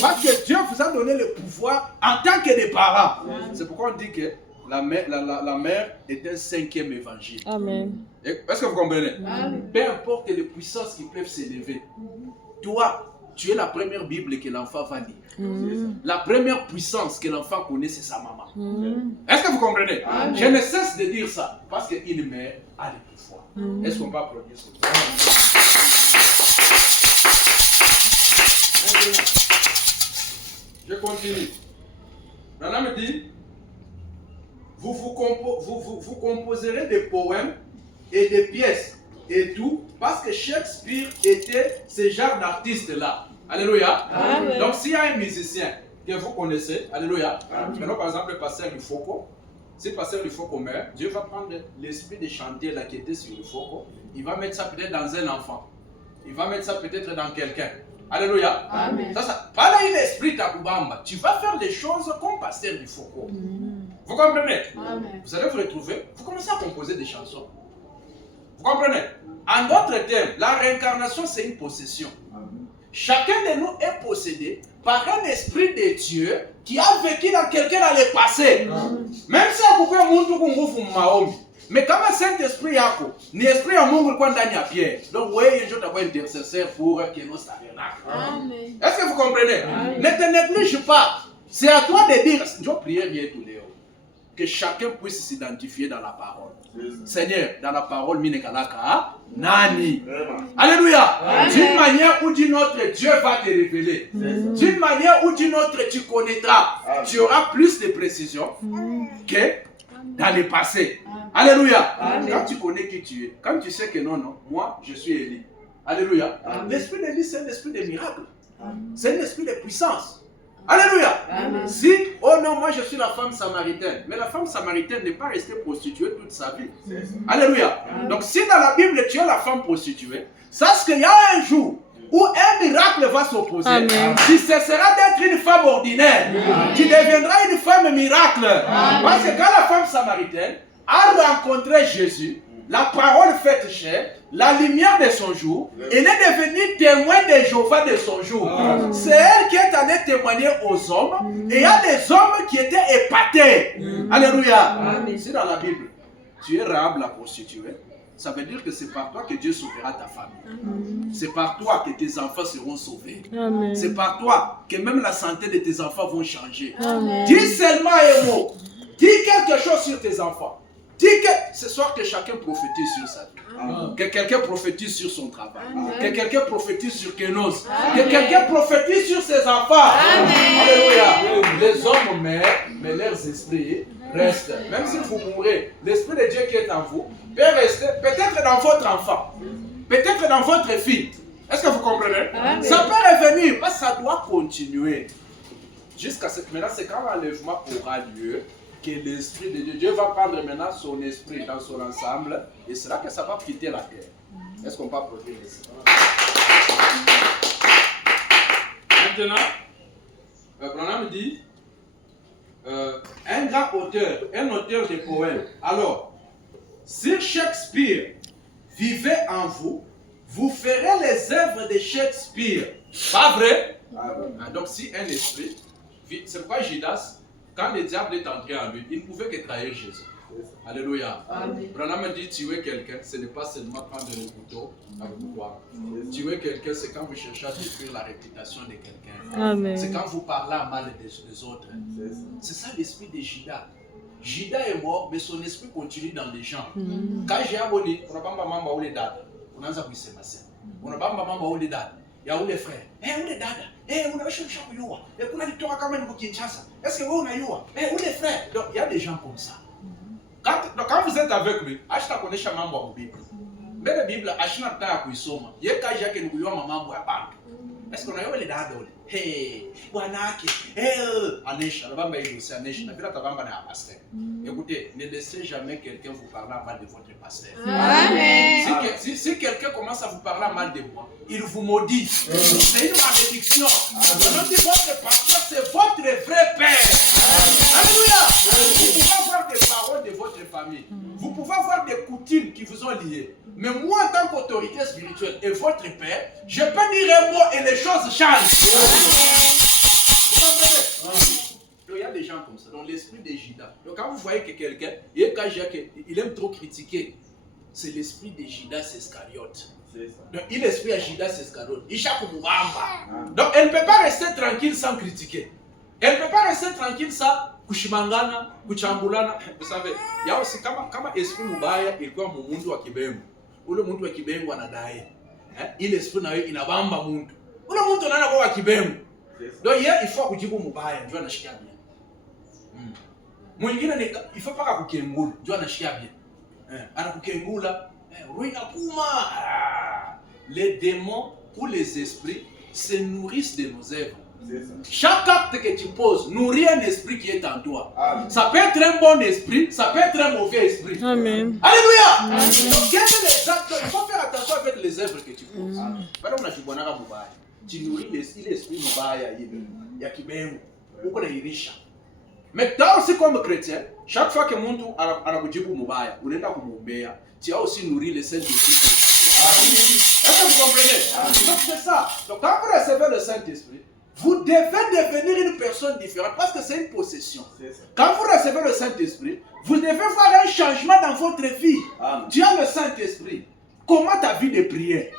Parce que Dieu vous a donné le pouvoir en tant que des parents. C'est pourquoi on dit que la mère est un 5e évangile. Amen. Est-ce que vous comprenez? Amen. Peu importe les puissances qui peuvent s'élever, toi, tu es la première Bible que l'enfant va lire. La première puissance que l'enfant connaît, c'est sa maman. Est-ce que vous comprenez? Amen. Je ne cesse de dire ça parce qu'une mère a le pouvoir. Est-ce qu'on peut applaudir ce pouvoir? Je continue. Nana me dit, vous composerez des poèmes et des pièces et tout, parce que Shakespeare était ce genre d'artiste-là. Alléluia. Amen. Donc s'il y a un musicien que vous connaissez, alléluia. Maintenant par exemple le pasteur Lufoko, si le pasteur Lufoko meurt, Dieu va prendre l'esprit de chanter là qui était sur Lufoko, il va mettre ça peut-être dans un enfant, il va mettre ça peut-être dans quelqu'un. Alléluia. Amen. Ça, pas là un esprit Takubamba. Tu vas faire des choses comme pasteur Lufoko. Vous comprenez? Amen. Vous allez vous retrouver, vous commencez à composer des chansons. Vous comprenez? En d'autres termes, la réincarnation c'est une possession. Amen. Chacun de nous est possédé par un esprit de Dieu qui a vécu dans quelqu'un dans le passé. Amen. Même si vous pouvez monter comme vous Mahomi, Mais kama Saint-Esprit yako, ni esprit ya Mungu ilikuwa ndani ya Pierre. Donc wewe ndio utakuwa intercesseur pour que nos tabernacles. Amen. Est-ce que vous comprenez? Amen. Ne te néglige pas. C'est à toi de dire, je prière bien tous les jours, que chacun puisse s'identifier dans la parole. Seigneur, dans la parole, Minekalaka, Nani. Alléluia. Amen. D'une manière ou d'une autre, Dieu va te révéler. D'une manière ou d'une autre, tu connaîtras. Tu auras plus de précision que dans le passé. Alléluia. Amen. Quand tu connais qui tu es, quand tu sais que non, moi, je suis Élie. Alléluia. L'esprit d'Élie, c'est un esprit de miracle. C'est un esprit de puissance. Alléluia. Amen. Si, oh non, moi je suis la femme samaritaine. Mais la femme samaritaine n'est pas restée prostituée toute sa vie. Alléluia. Amen. Donc si dans la Bible tu es la femme prostituée, sache qu'il y a un jour où un miracle va s'opposer. Amen. Tu cesseras d'être une femme ordinaire. Tu deviendras une femme miracle. Parce que quand la femme samaritaine a rencontré Jésus, la parole faite chair, la lumière de son jour, elle est devenue témoin de Jéhovah de son jour. C'est elle qui est allée témoigner aux hommes, et il y a des hommes qui étaient épatés. Alléluia. Si dans la Bible, tu es Rahab la prostituée, ça veut dire que c'est par toi que Dieu sauvera ta famille. C'est par toi que tes enfants seront sauvés. Amen. C'est par toi que même la santé de tes enfants vont changer. Amen. Dis seulement un mot. Dis quelque chose sur tes enfants. Dis que ce soir que chacun prophétise sur sa vie. Que quelqu'un prophétise sur son travail. Que quelqu'un prophétise sur Kenos. Que quelqu'un prophétise sur ses enfants. Alléluia. Les hommes meurent, mais leurs esprits restent. Même si vous mourrez, l'esprit de Dieu qui est en vous peut rester peut-être dans votre enfant. Peut-être dans votre fille. Est-ce que vous comprenez? Amen. Ça peut revenir, parce que ça doit continuer. Jusqu'à ce que maintenant, c'est quand l'enlèvement aura lieu que l'Esprit de Dieu, Dieu va prendre maintenant son esprit dans son ensemble, et c'est là que ça va quitter la terre. Est-ce qu'on peut applaudir ici? Maintenant, Branham dit, un grand auteur, un auteur de poèmes. Alors, si Shakespeare vivait en vous, vous ferez les œuvres de Shakespeare. Pas vrai? Donc si un esprit, c'est pourquoi Judas, quand le diable est entré en lui, il ne pouvait que trahir Jésus. Alléluia. Branham dit tuer quelqu'un, ce n'est pas seulement prendre le couteau à pouvoir. Tuer quelqu'un, c'est quand vous cherchez à détruire la réputation de quelqu'un. C'est quand vous parlez à mal des autres. C'est ça l'esprit de Judas. Judas est mort, mais son esprit continue dans les gens. Quand j'ai abonné, on a pas maman ou les dates. On a un zabu c'est massé. On a pas maman ou les dates. Il y a où les frères? Où les dates? On a cherché à Youa. Et qu'on a dit toi quand même pour Kinshasa. Est-ce que on a Youa? Où les frères? Donc il y a des gens comme ça. Quand vous êtes avec lui, acheta konesha mambo ya Bible. Mais la Bible achina ta kuisoma. Ye kaja yake ni kuyua mambo ya bantu. Est-ce qu'on a eu les dates? Hey, Wanaki, Anesha, la bamba est aussi Anesha, la bamba est pasteur. Écoutez, ne laissez jamais quelqu'un vous parler mal de votre pasteur. Amen. Si quelqu'un commence à vous parler mal de moi, il vous maudit. C'est une malédiction. Le nom de votre pasteur, c'est votre vrai père. Alléluia. Vous pouvez avoir des paroles de votre famille. Vous pouvez avoir des coutumes qui vous ont liés. Mais moi, en tant qu'autorité spirituelle et votre père, je peux dire un mot et les choses changent. Vous comprenez? Donc, il y a des gens comme ça, dans l'esprit de Judas. Donc quand vous voyez que quelqu'un, il aime trop critiquer, c'est l'esprit de Judas Iscariote. Donc il est l'esprit de Judas Iscariote. Donc elle ne peut pas rester tranquille sans critiquer. Elle ne peut pas rester tranquille sans kushimangana, kuchambulana. Vous savez, il y a aussi kama esprit mubaya ilikuwa mundu wa kibengu. Ule mundu wa kibengu anadai. Ile esprit nayo inabamba mundu. Ule mundu anaenda kwa kibengu. Donc il faut kujibu mubaya ndio anashikia bien. Mwingine ni il faut pas kukengula ndio anashikia bien. Anakukengula, ruina kuma. Les démons ou les esprits se nourrissent de nos œuvres. Chaque acte que tu poses nourrit un esprit qui est en toi. Ça peut être un bon esprit, ça peut être un mauvais esprit. Amen. Alléluia. Donc quel est les actes? Il faut faire attention avec les œuvres que tu poses. Tu nourris l'esprit mubaya ya kibengu. Uko na irisha. Mais toi aussi comme chrétien, chaque fois que mtu anakujibu mubaya, unaenda kumuombea, tu as aussi nourri le Saint-Esprit. Est-ce que vous comprenez? Donc c'est ça. Donc quand vous recevez le Saint-Esprit, vous devez devenir une personne différente parce que c'est une possession. C'est ça. Quand vous recevez le Saint-Esprit, vous devez voir un changement dans votre vie. Amen. Tu as le Saint-Esprit. Comment ta vie de prière?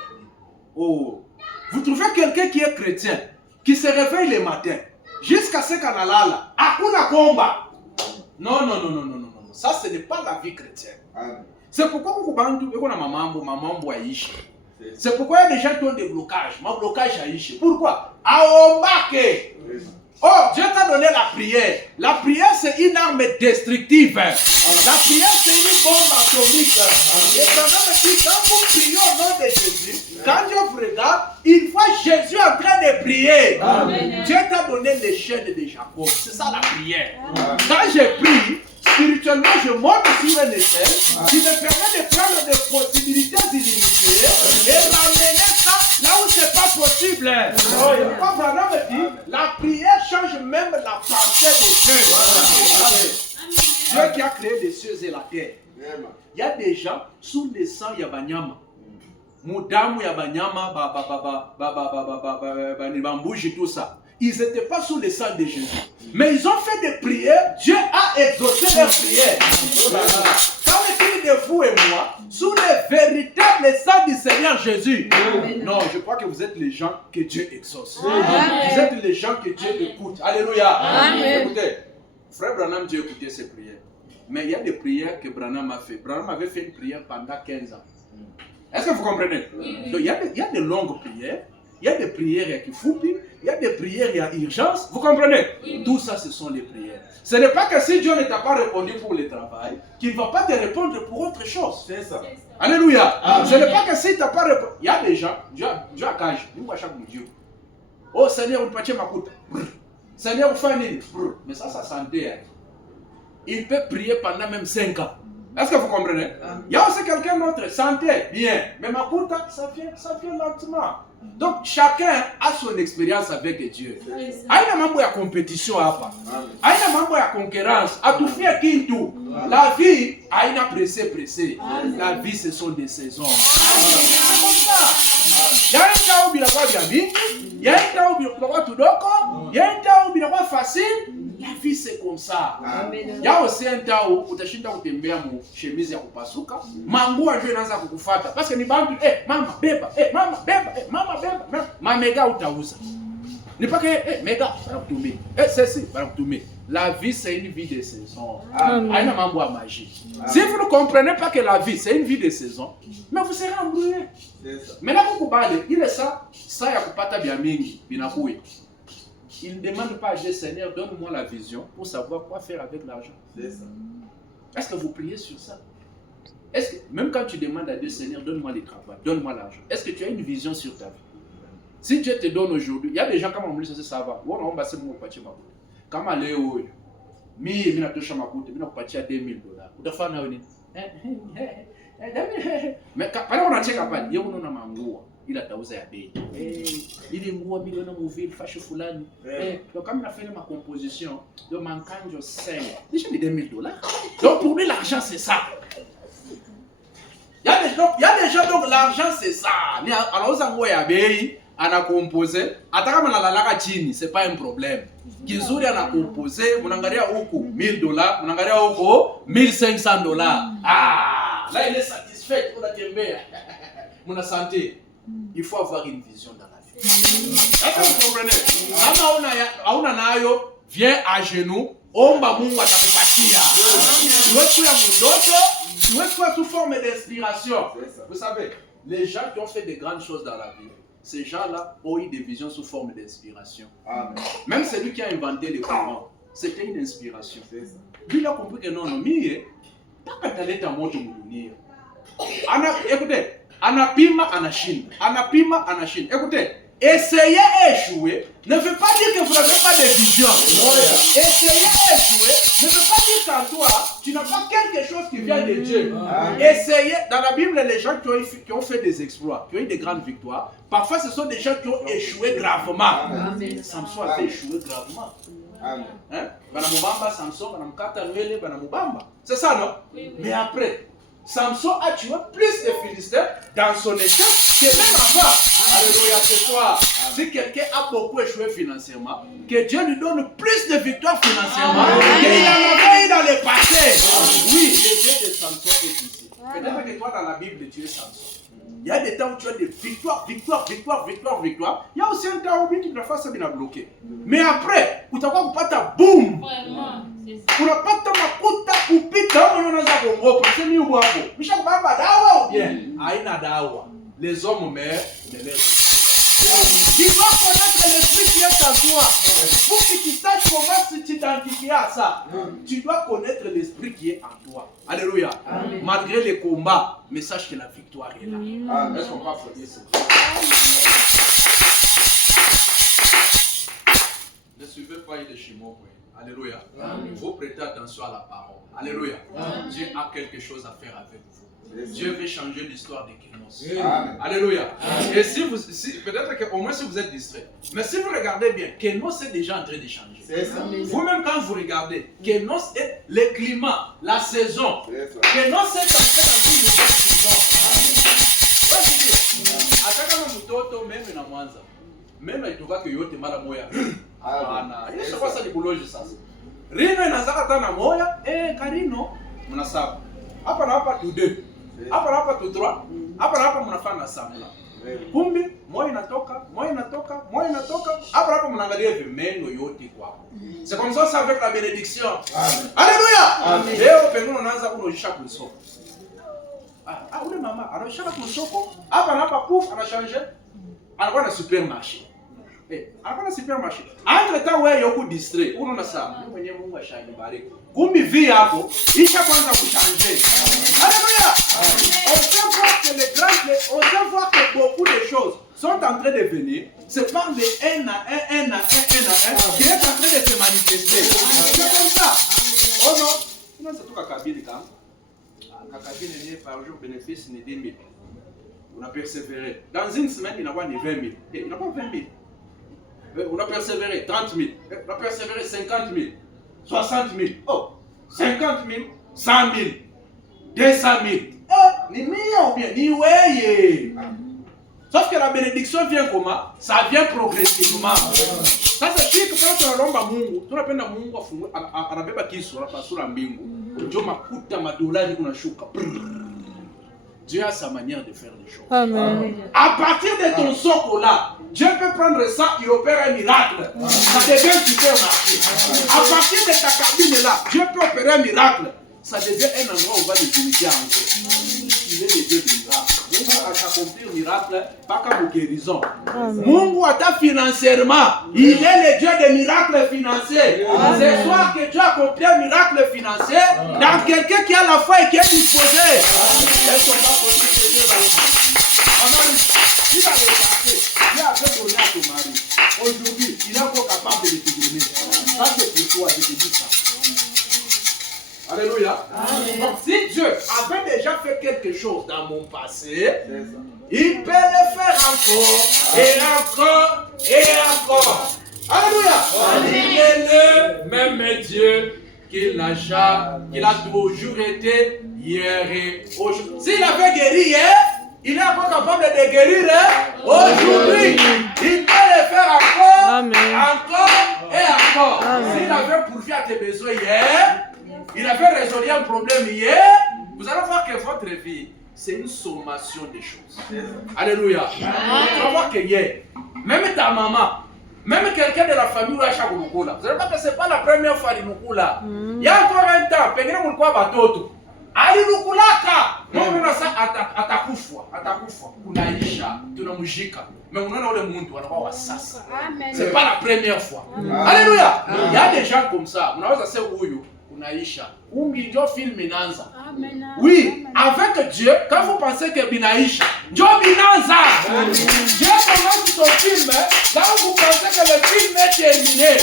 Oh, vous trouvez quelqu'un qui est chrétien, qui se réveille le matin, jusqu'à ce qu'on a là, hakuna komba. Non, non, non, non, non, non, non. Ça, ce n'est pas la vie chrétienne. Amen. C'est pourquoi vous avez mamambo aïchi. C'est ça. C'est pourquoi il y a des gens qui ont des blocages. Ma blocage aïchi. Pourquoi? Aombake. Oh, Dieu t'a donné la prière. La prière, c'est une arme destructive. La prière, c'est une bombe atomique. Et pendant que quand vous priez au nom de Jésus, quand Dieu vous regarde, il voit Jésus en train de prier. Amen. Dieu t'a donné les chaînes de Jacob. C'est ça la prière. Amen. Quand je prie, spirituellement, je monte sur une échelle qui me permet de prendre des possibilités illimitées et ramener ça là où c'est pas possible. Oh, et pourquoi Branham me dit, la prière change même la pensée des cieux. Dieu qui a créé les cieux et la terre. Amen. Il y a des gens sous le sang Yabanyama. Mudamu Yabanyama, Bambouji, tout ça. Ils n'étaient pas sous le sang de Jésus. Mais ils ont fait des prières. Dieu a exaucé leurs prières. Quand les cris de vous et moi, sous le véritable sang du Seigneur Jésus. Non, je crois que vous êtes les gens que Dieu exauce. Vous êtes les gens que Dieu écoute. Alléluia. Amen. Écoutez, frère Branham, Dieu écoutait ses prières. Mais il y a des prières que Branham a fait. Branham avait fait une prière pendant 15 ans. Est-ce que vous comprenez? Donc, il y a des longues prières. Il y a des prières qui foupent, il y a des prières, il y a urgence. Vous comprenez? Tout ça, ce sont les prières. Ce n'est pas que si Dieu ne t'a pas répondu pour le travail, qu'il ne va pas te répondre pour autre chose. C'est ça. Alléluia. Ce n'est pas que si tu n'as pas répondu. Il y a des gens, Dieu a cage. Nous, à chaque Dieu. Oh Seigneur, on peut ma coute. Seigneur, on fait une. Mais ça santé. Hein. Il peut prier pendant même 5 ans. Est-ce que vous comprenez? Il y a aussi quelqu'un d'autre, santé, bien. Mais ma coute, ça vient lentement. Donc chacun a son expérience avec Dieu. Aïna mambo ya compétition hapa. Aïna mambo ya concurrence. Atufia kintu. La vie aïna pressé. La vie ce sont des saisons. C'est comme ça. Il y a un temps où il y a bien, il y a un temps où il y a tout d'oko, il y a un temps où il y a facile. La vie c'est comme ça. Il y a aussi un temps où utashinda kutembea mu chemise ya kupasuka, manguo ndio inaanza kukufuata. Parce que ni bantu mama beba, mama beba, mama beba, mamega utauza. Ni pas que mega bana kutumia. Ceci bana kutumia. La vie c'est une vie de saison. Aina mambo ya magie. Si vous ne comprenez pas que la vie c'est une vie de saison, mais vous serez embrouillé. C'est ça. Mais là vous kubale, il est ça ya kupata bia mingi binakuya. Il ne demande pas à Dieu, Seigneur, donne-moi la vision pour savoir quoi faire avec l'argent. C'est ça. Est-ce que vous priez sur ça? Est-ce que, même quand tu demandes à Dieu, Seigneur, donne-moi le travail, donne-moi l'argent, est-ce que tu as une vision sur ta vie? Si Dieu te donne aujourd'hui, il y a des gens comme on me dit, ça va. Comme à l'éo, mi natosha makuta, mi nakupatia $2,000. Utafanya nini? Mais pale unacheka pale, yeye unaona manguo ila tauza ya bei. Ile nguo milioni muvili fashion fulani. Donc comme il a fait ma composition, de mankanjo 5. Déjà les $2,000. Donc pour lui l'argent c'est ça. Il y a des gens donc l'argent c'est ça. Ni anauza nguo ya bei, ana composer, hata kama nalalaka chini, c'est pas un problème. Kizuri ana composer, mnaangalia huku $1,000, mnaangalia huko $1,500. Ah, là il est satisfait, on a tembea. Mon santé. Il faut avoir une vision dans la vie. Est-ce que vous comprenez? Kama hauna nayo, viens à genoux, omba Mungu atakupatia. Tu veux faire mundoto, tu veux faire sous forme d'inspiration. Vous savez, les gens qui ont fait de grandes choses dans la vie, ces gens-là ont eu des visions sous forme d'inspiration. Même celui qui a inventé les courants, c'était une inspiration. Lui, il a compris que non, pas kataleta moto mudunia. Écoutez, anapima anashinda. Anapima anashinda. Écoutez, essayer échouer ne veut pas dire que vous n'avez pas de vision. Essayer échouer ne veut pas dire qu'en toi, tu n'as pas quelque chose qui vient de Dieu. Essayer, dans la Bible, les gens qui ont fait des exploits, qui ont eu des grandes victoires, parfois ce sont des gens qui ont échoué gravement. Samson a fait échouer gravement. Banamubamba Samson, banamukata nwele, banamubamba. C'est ça, non? Mais après, Samson a tué plus de Philistins dans son échec que même avant. Alléluia, ce soir. Si quelqu'un a beaucoup échoué financièrement, que Dieu lui donne plus de victoires financièrement qu'il en avait eu dans le passé. Oui, le Dieu de Samson est ici. Peut-être que toi dans la Bible, tu es Samson. Il y a des temps où tu as des victoires. Il y a aussi un temps où tu dois faire ça bien bloqué. Mais après, tu vas pas boum. Unapata makuta kupita unaanza kuogopa sema yuko hapo mshakubamba dawa ou bien haina dawa les hommes meurent de leur tu dois connaître l'esprit qui est en toi pour que tu saches comment t'identifier à ça. Tu dois connaître l'esprit qui est en toi. Alléluia. Amen. Malgré les combats, mais sache que la victoire est là. Amen. Est-ce qu'on peut applaudir ça? Ne suivez pas les chimos. Alléluia. Vous prêtez attention à la parole. Alléluia. Dieu a quelque chose à faire avec vous. Dieu veut changer l'histoire de Kénos. Alléluia. Et si peut-être qu'au moins si vous êtes distrait. Mais si vous regardez bien, Kénos est déjà en train de changer. Vous-même quand vous regardez, Kénos est le climat, la saison. Kénos est en train d'entrer une nouvelle saison. Ataka mtoto meme na mwanza. Meme itoka yote mara moya. Hapana. Ile sio sasa liboloji sasa. Rino inazaka tana moya, karino mnasaba. Hapa na hapa tu 2. Hapa na hapa tu 3. Hapa na hapa mnafanya samla. Kumbi moyo inatoka. Hapa na hapa mnaangalia vimeno yote kwako. C'est comme ça avec la bénédiction. Alléluia. Leo pengine unaanza kunosha kusoko. Ule mama anashaka kusoko. Hapa na hapa pouf anachange. Anakuwa na supermarché. Anakuwa na supermarché. Entre temps wewe yoko distrait. Unaona sana. Mimi mwenyewe Mungu ashanibariki. Kumbi vi hapo isha kwanza kuchanger. Alléluia. On peut voir que beaucoup de choses sont en train de venir. C'est par de un à un qui est en train de se manifester. C'est comme ça. Oh non. Non, c'est tout Kakabili quand. Kakabili n'est par jour bénéfice ni 10 000. On a persévéré. Dans une semaine, il n'a pas ni 20 000. Il n'a pas 20 000. On a persévéré 30 000. On a persévéré 50 000. 60 000. Oh, 50 000. 100 000. 200 000. Ni millions ou bien, ni ouais. Sauf que la bénédiction vient comment? Ça vient progressivement. Ça c'est chic quand tu as Mungu. Tu napenda Mungu afungue anabeba kisu anapasura mbingu. Ndio makuta madolari kunashuka. Dieu a sa manière de faire les choses. Amen. À partir de ton socle là, Dieu peut prendre ça et opérer un miracle. Ça devient un supermarché. À partir de ta cabine là, Dieu peut opérer un miracle. Ça devient un endroit où on va les uniter en gros. Il est le Dieu du miracle. Mungu accomplir un miracle, pas comme guérison. Mungu ata financièrement. Il est le Dieu des miracles financiers. Ce soir que Dieu accomplit un miracle financier dans quelqu'un qui a la foi et qui est disposé. Est-ce qu'on va continuer Dieu il a reparti. Il a fait donner à ton mari. Aujourd'hui, il est encore capable de te donner. Ça c'est pour toi, je te dis ça. Alléluia. Donc, si Dieu avait déjà fait quelque chose dans mon passé, il peut le faire encore et encore et encore. Alléluia. Il est le même Dieu qu'il a toujours été hier et aujourd'hui. S'il avait guéri hier, il est encore capable de guérir aujourd'hui. Il peut le faire encore, encore et encore. S'il avait pourvu à tes besoins hier, il avait résolu un problème hier, vous allez voir que votre vie, c'est une sommation des choses. Alléluia. Vous allez voir que hier, même ta maman, même quelqu'un de la famille, vous allez voir que ce n'est pas la première fois qu'il nous là. Il y a encore un temps, il y a un temps, alinukulaka Mungu nasa atakufa unaisha tunamshika mais unaona ule mtu anakuwa wa sasa. C'est pas la première fois. Alléluia. Il y a des gens comme ça unaweza sema huyu unaisha ungi ndio film inaanza. Oui, avec Dieu quand vous pensez que binaisha ndio binaanza. Dieu commence son film quand vous pensez que le film est terminé.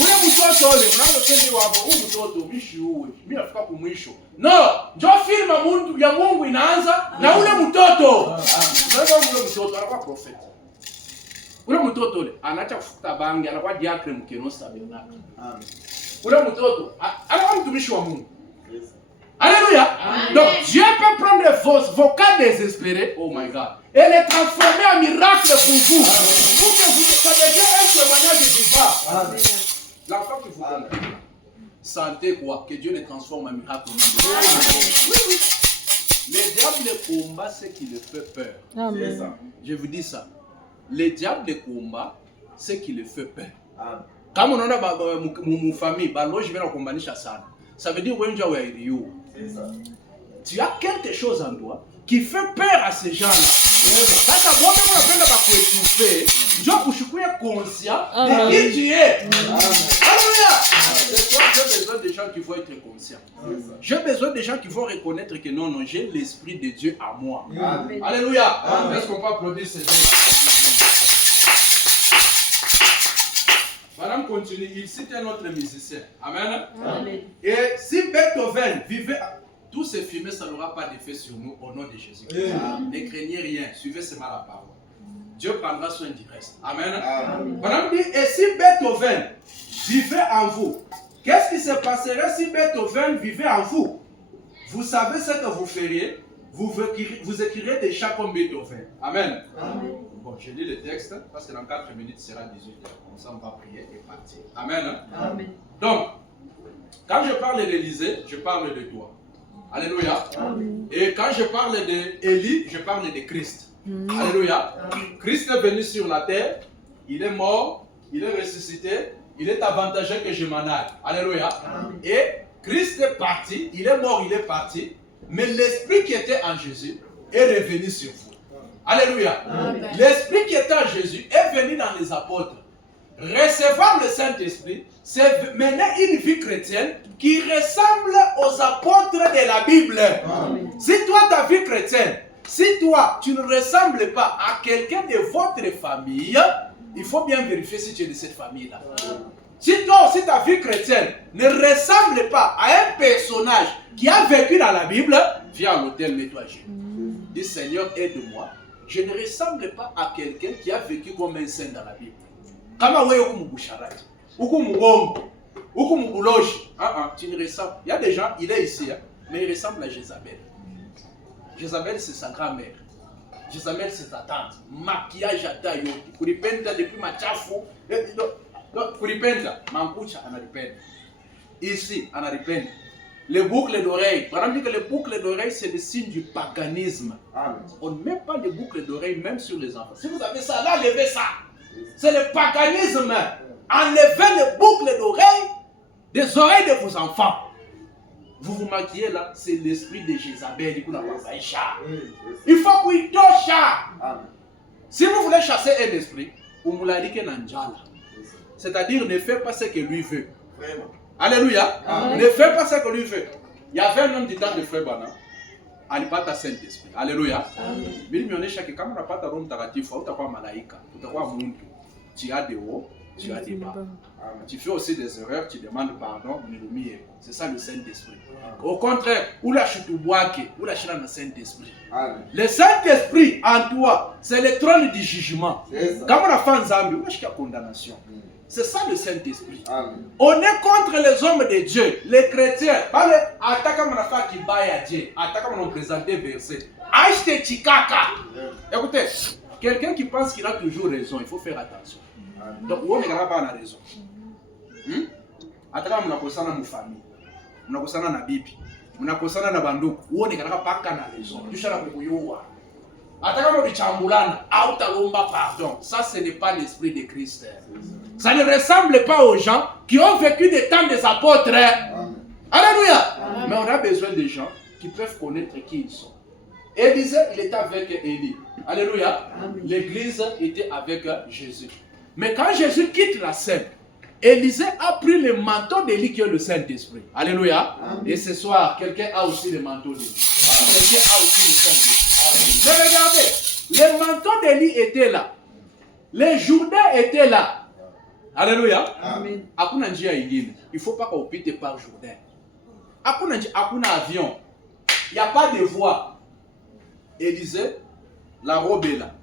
Ule mtoto ule unaanza kusema hapo huyu mtoto mishi uwe mimi nafika kumwisho. No, ndio film Mungu ya Mungu inaanza na ule mtoto. Sasa ule mtoto anakuwa prophet. Ule mtoto ule anaacha kufuta bangi anakuwa diakre mkenosa Tabernacle. Ule mtoto anakuwa mtumishi wa Mungu. Alléluia. Amen. Donc Dieu peut prendre vos cas désespérés, oh my God, et les transformer en miracle pour vous. Pour que vous, ça devient un témoignage divin. Amen. L'enfant que vous comprenez, sentez quoi? Que Dieu les transforme en miracle. Oui, oui. Le diable combat ce qui le fait peur. C'est ça. Je vous dis ça. Le diable combat ce qui le fait peur. Amen. Comme on a mon famille, je vais combattre ça. Ça veut dire when you are you. C'est ça. Tu as quelque chose en toi qui fait peur à ces gens-là. Sasa moi même on appelle pas étouffer. Je suis conscient de qui tu es. Alléluia. J'ai besoin de gens qui vont être conscients. J'ai besoin de gens qui vont reconnaître que non, j'ai l'esprit de Dieu à moi. Amen. Alléluia. Est-ce qu'on peut applaudir ces gens-là? Madame continue, il cite un autre musicien. Amen. Amen. Et si Beethoven vivait, tous ces films, ça n'aura pas d'effet sur nous au nom de Jésus. Ne craignez rien, suivez seulement la parole. Dieu prendra soin du reste. Amen. Madame dit, et si Beethoven vivait en vous, qu'est-ce qui se passerait si Beethoven vivait en vous? Vous savez ce que vous feriez? Vous écrirez des chants comme Beethoven. Amen. Amen. Bon, je lis le texte parce que dans 4 minutes, il sera 18h. Comme ça, on va prier et partir. Amen. Amen. Donc, quand je parle d'Élysée, je parle de toi. Alléluia. Amen. Et quand je parle d'Élie, je parle de Christ. Alléluia. Christ est venu sur la terre, il est mort, il est ressuscité, il est avantageux que je m'en aille. Alléluia. Et Christ est parti, il est mort, il est parti, mais l'esprit qui était en Jésus est revenu sur vous. Alléluia. L'esprit qui était en Jésus est venu dans les apôtres. Recevoir le Saint-Esprit, c'est mener une vie chrétienne qui ressemble aux apôtres de la Bible. Amen. Si toi, ta vie chrétienne, si toi, tu ne ressembles pas à quelqu'un de votre famille, il faut bien vérifier si tu es de cette famille-là. Si toi aussi, ta vie chrétienne ne ressemble pas à un personnage qui a vécu dans la Bible, viens à l'hôtel, mets-toi à genoux. Dis, Seigneur, aide-moi. Je ne ressemble pas à quelqu'un qui a vécu comme un saint dans la Bible. Kama wewe huku mbusharati, huku mbongo, huku mbuloshi. Tu ne ressembles. Il y a des gens, il est ici, hein, mais il ressemble à Jézabel. Jézabel, c'est sa grand-mère. Jézabel, c'est sa tante. Maquillage à taille. Kuripenda depuis machafu. Donc, kuripenda, mankucha anaripenda. Ici, anaripenda. Les boucles d'oreilles. Par exemple, que les boucles d'oreilles, c'est le signe du paganisme. Amen. On ne met pas de boucles d'oreilles même sur les enfants. Si vous avez ça, là, levez ça. C'est le paganisme. Enlevez les boucles d'oreilles des oreilles de vos enfants. Vous vous maquillez là, c'est l'esprit de Jézabel. Il faut qu'il touche. Si vous voulez chasser un esprit, vous me l'avez dit que c'est-à-dire ne faites pas ce que lui veut. Vraiment. Alléluia. Amen. Ne faites pas ce que lui veut. Il y avait un homme du temps de Frère Bana. Alipata Saint-Esprit. Alléluia. Mimi mionyesha que kama unapata Roho Mtakatifu hautakuwa malaika, utakuwa mtu. Tu as des hauts, tu as des bas. Tu fais aussi des erreurs, tu demandes pardon, c'est ça le Saint-Esprit. Au contraire, ou la chutubouake, ou la china le Saint-Esprit. Le Saint-Esprit en toi, c'est le trône du jugement. Comme on a fait en Zambie, où est-ce qu'il y a condamnation? C'est ça le Saint-Esprit. On est contre les hommes de Dieu, les chrétiens. Attaque mon affaire qui baille à Dieu. Attaque mon présenté verset. Aïe Chikaka. Écoutez, quelqu'un qui pense qu'il a toujours raison, il faut faire attention. Donc, on n'est pas la raison. Attaque mon akosana na famille. Mon akosana na bibi. Mon akosana na banduku. On n'est pas na raison. Tu sais la kukuyowa. Attaque mon chambulana. Autalomba pardon. Ça, ce n'est pas l'esprit de Christ. Ça ne ressemble pas aux gens qui ont vécu des temps des apôtres. Alléluia. Mais on a besoin de gens qui peuvent connaître qui ils sont. Élisée, il était avec Élie. Alléluia. L'église était avec Jésus. Mais quand Jésus quitte la scène, Élisée a pris le manteau d'Élie qui est le Saint-Esprit. Alléluia. Et ce soir, quelqu'un a aussi le manteau d'Élie. Quelqu'un a aussi le Saint-Esprit. Mais regardez, le manteau d'Élie était là. Les Jourdains étaient là. Alléluia. Amen. Hakuna njia ingine. Il ne faut pas qu'on pite par Jourdain. Hakuna avion. Il n'y a pas de voie. Élisée, la robe est là.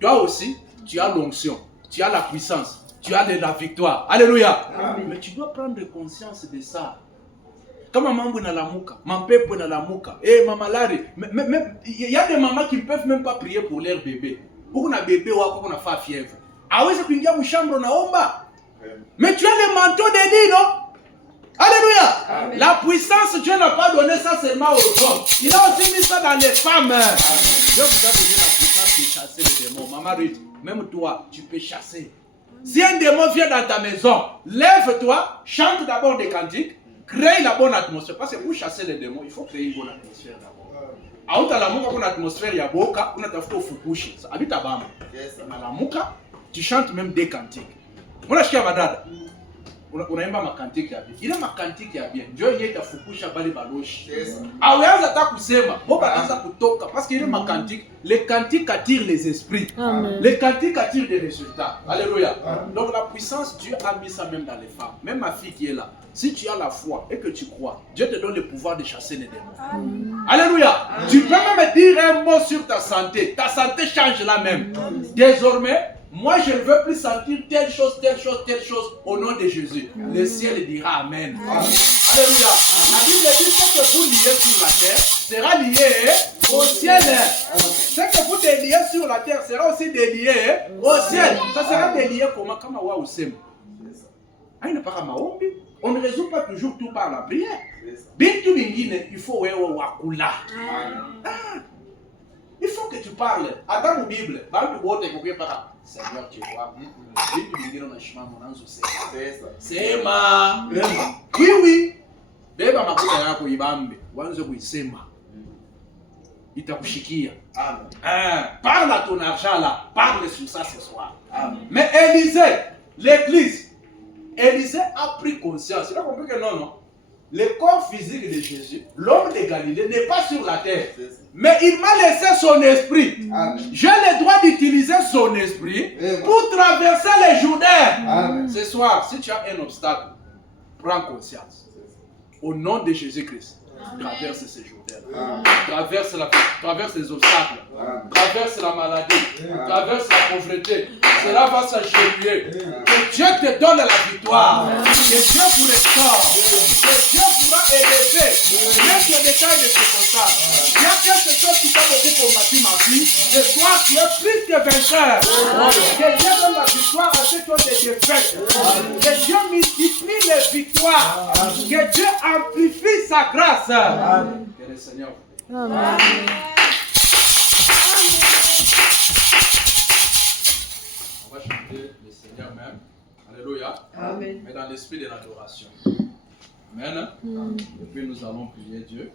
Toi aussi, tu as l'onction. Tu as la puissance. Tu as de la victoire. Alléluia. Amen. Mais tu dois prendre conscience de ça. Kama mambo inalamuka, mapepo inalamuka, mama Larry, il y a des mamans qui ne peuvent même pas prier pour leur bébé. Ou na bébé wako kuna fa fièvre. Aweze kuingia mshambo naomba. Mais tu as le manteau de Dieu, non? Alléluia. Amen. La puissance, Dieu n'a pas donné ça seulement aux hommes. Il a aussi mis ça dans les femmes. Dieu vous a donné la puissance de chasser les démons. Maman Ruth, même toi, tu peux chasser. Si un démon vient dans ta maison, lève-toi, chante d'abord des cantiques, crée la bonne atmosphère. Parce que pour chasser les démons, il faut créer une bonne atmosphère d'abord. Autalamuka kuna atmosphère ya boka, unatafuta ufukushi. Habita bama. Unalamuka, tu chantes même des cantiques. Unashikia badada. Unaimba makantiki ya bien. Ile makantiki ya bien. Ndio yeye itafukusha bali baloshi. Aweanza hata kusema, boba anaanza kutoka parce que ile makantiki, les cantiques attirent les esprits. Amen. Les cantiques attirent des résultats. Alléluia. Donc la puissance, Dieu a mis ça même dans les femmes. Même ma fille qui est là. Si tu as la foi et que tu crois, Dieu te donne le pouvoir de chasser les démons. Alléluia. Tu peux même dire un mot sur ta santé. Ta santé change là même. Désormais, moi je ne veux plus sentir telle chose au nom de Jésus. Le ciel dira Amen. Alléluia. La Bible dit ce que vous liez sur la terre sera lié au ciel. Ce que vous déliez sur la terre sera aussi délié au ciel. Ça sera délié comment? Comme wa usema. Aina para maombi. On ne résout pas toujours tout par la prière. Bintu bingine, il faut wewe wakula. Il faut que tu parles. Attends la Bible. Bantu bote kukuye para Seigneur tu vois. Bintu bingine na shima mwananzo sema. Sema. Oui. Beba makuta yako ibambe. Wanze kuisema. Itakushikia. Amen. Parle à ton argent là. Parle sur ça ce soir. Amen. Mais Élisée, l'église, Élisée a pris conscience. Il a compris que non. Le corps physique de Jésus, l'homme de Galilée, n'est pas sur la terre. Mais il m'a laissé son esprit. J'ai le droit d'utiliser son esprit pour traverser les Jourdains. Ce soir, si tu as un obstacle, prends conscience. Au nom de Jésus-Christ, traverse ces Jourdains. Traverse les obstacles. Traverse la maladie. Traverse la pauvreté. Cela va s'achever. Que Dieu te donne la victoire. Que Dieu vous restaure. Que Dieu pourra élever. Même les détails de ce contrat. Il y a quelque chose qui t'a beaucoup combattu, ma fille. Ce soir, tu es plus que vainqueur. Que Dieu donne la victoire à ceux qui ont des défaites. Que Dieu multiplie les victoires. Que Dieu amplifie sa grâce. Que le Seigneur vous bénisse. Amen. On va chanter le Seigneur même. Alléluia. Amen. Mais dans l'esprit de l'adoration. Amen. Et puis nous allons prier Dieu.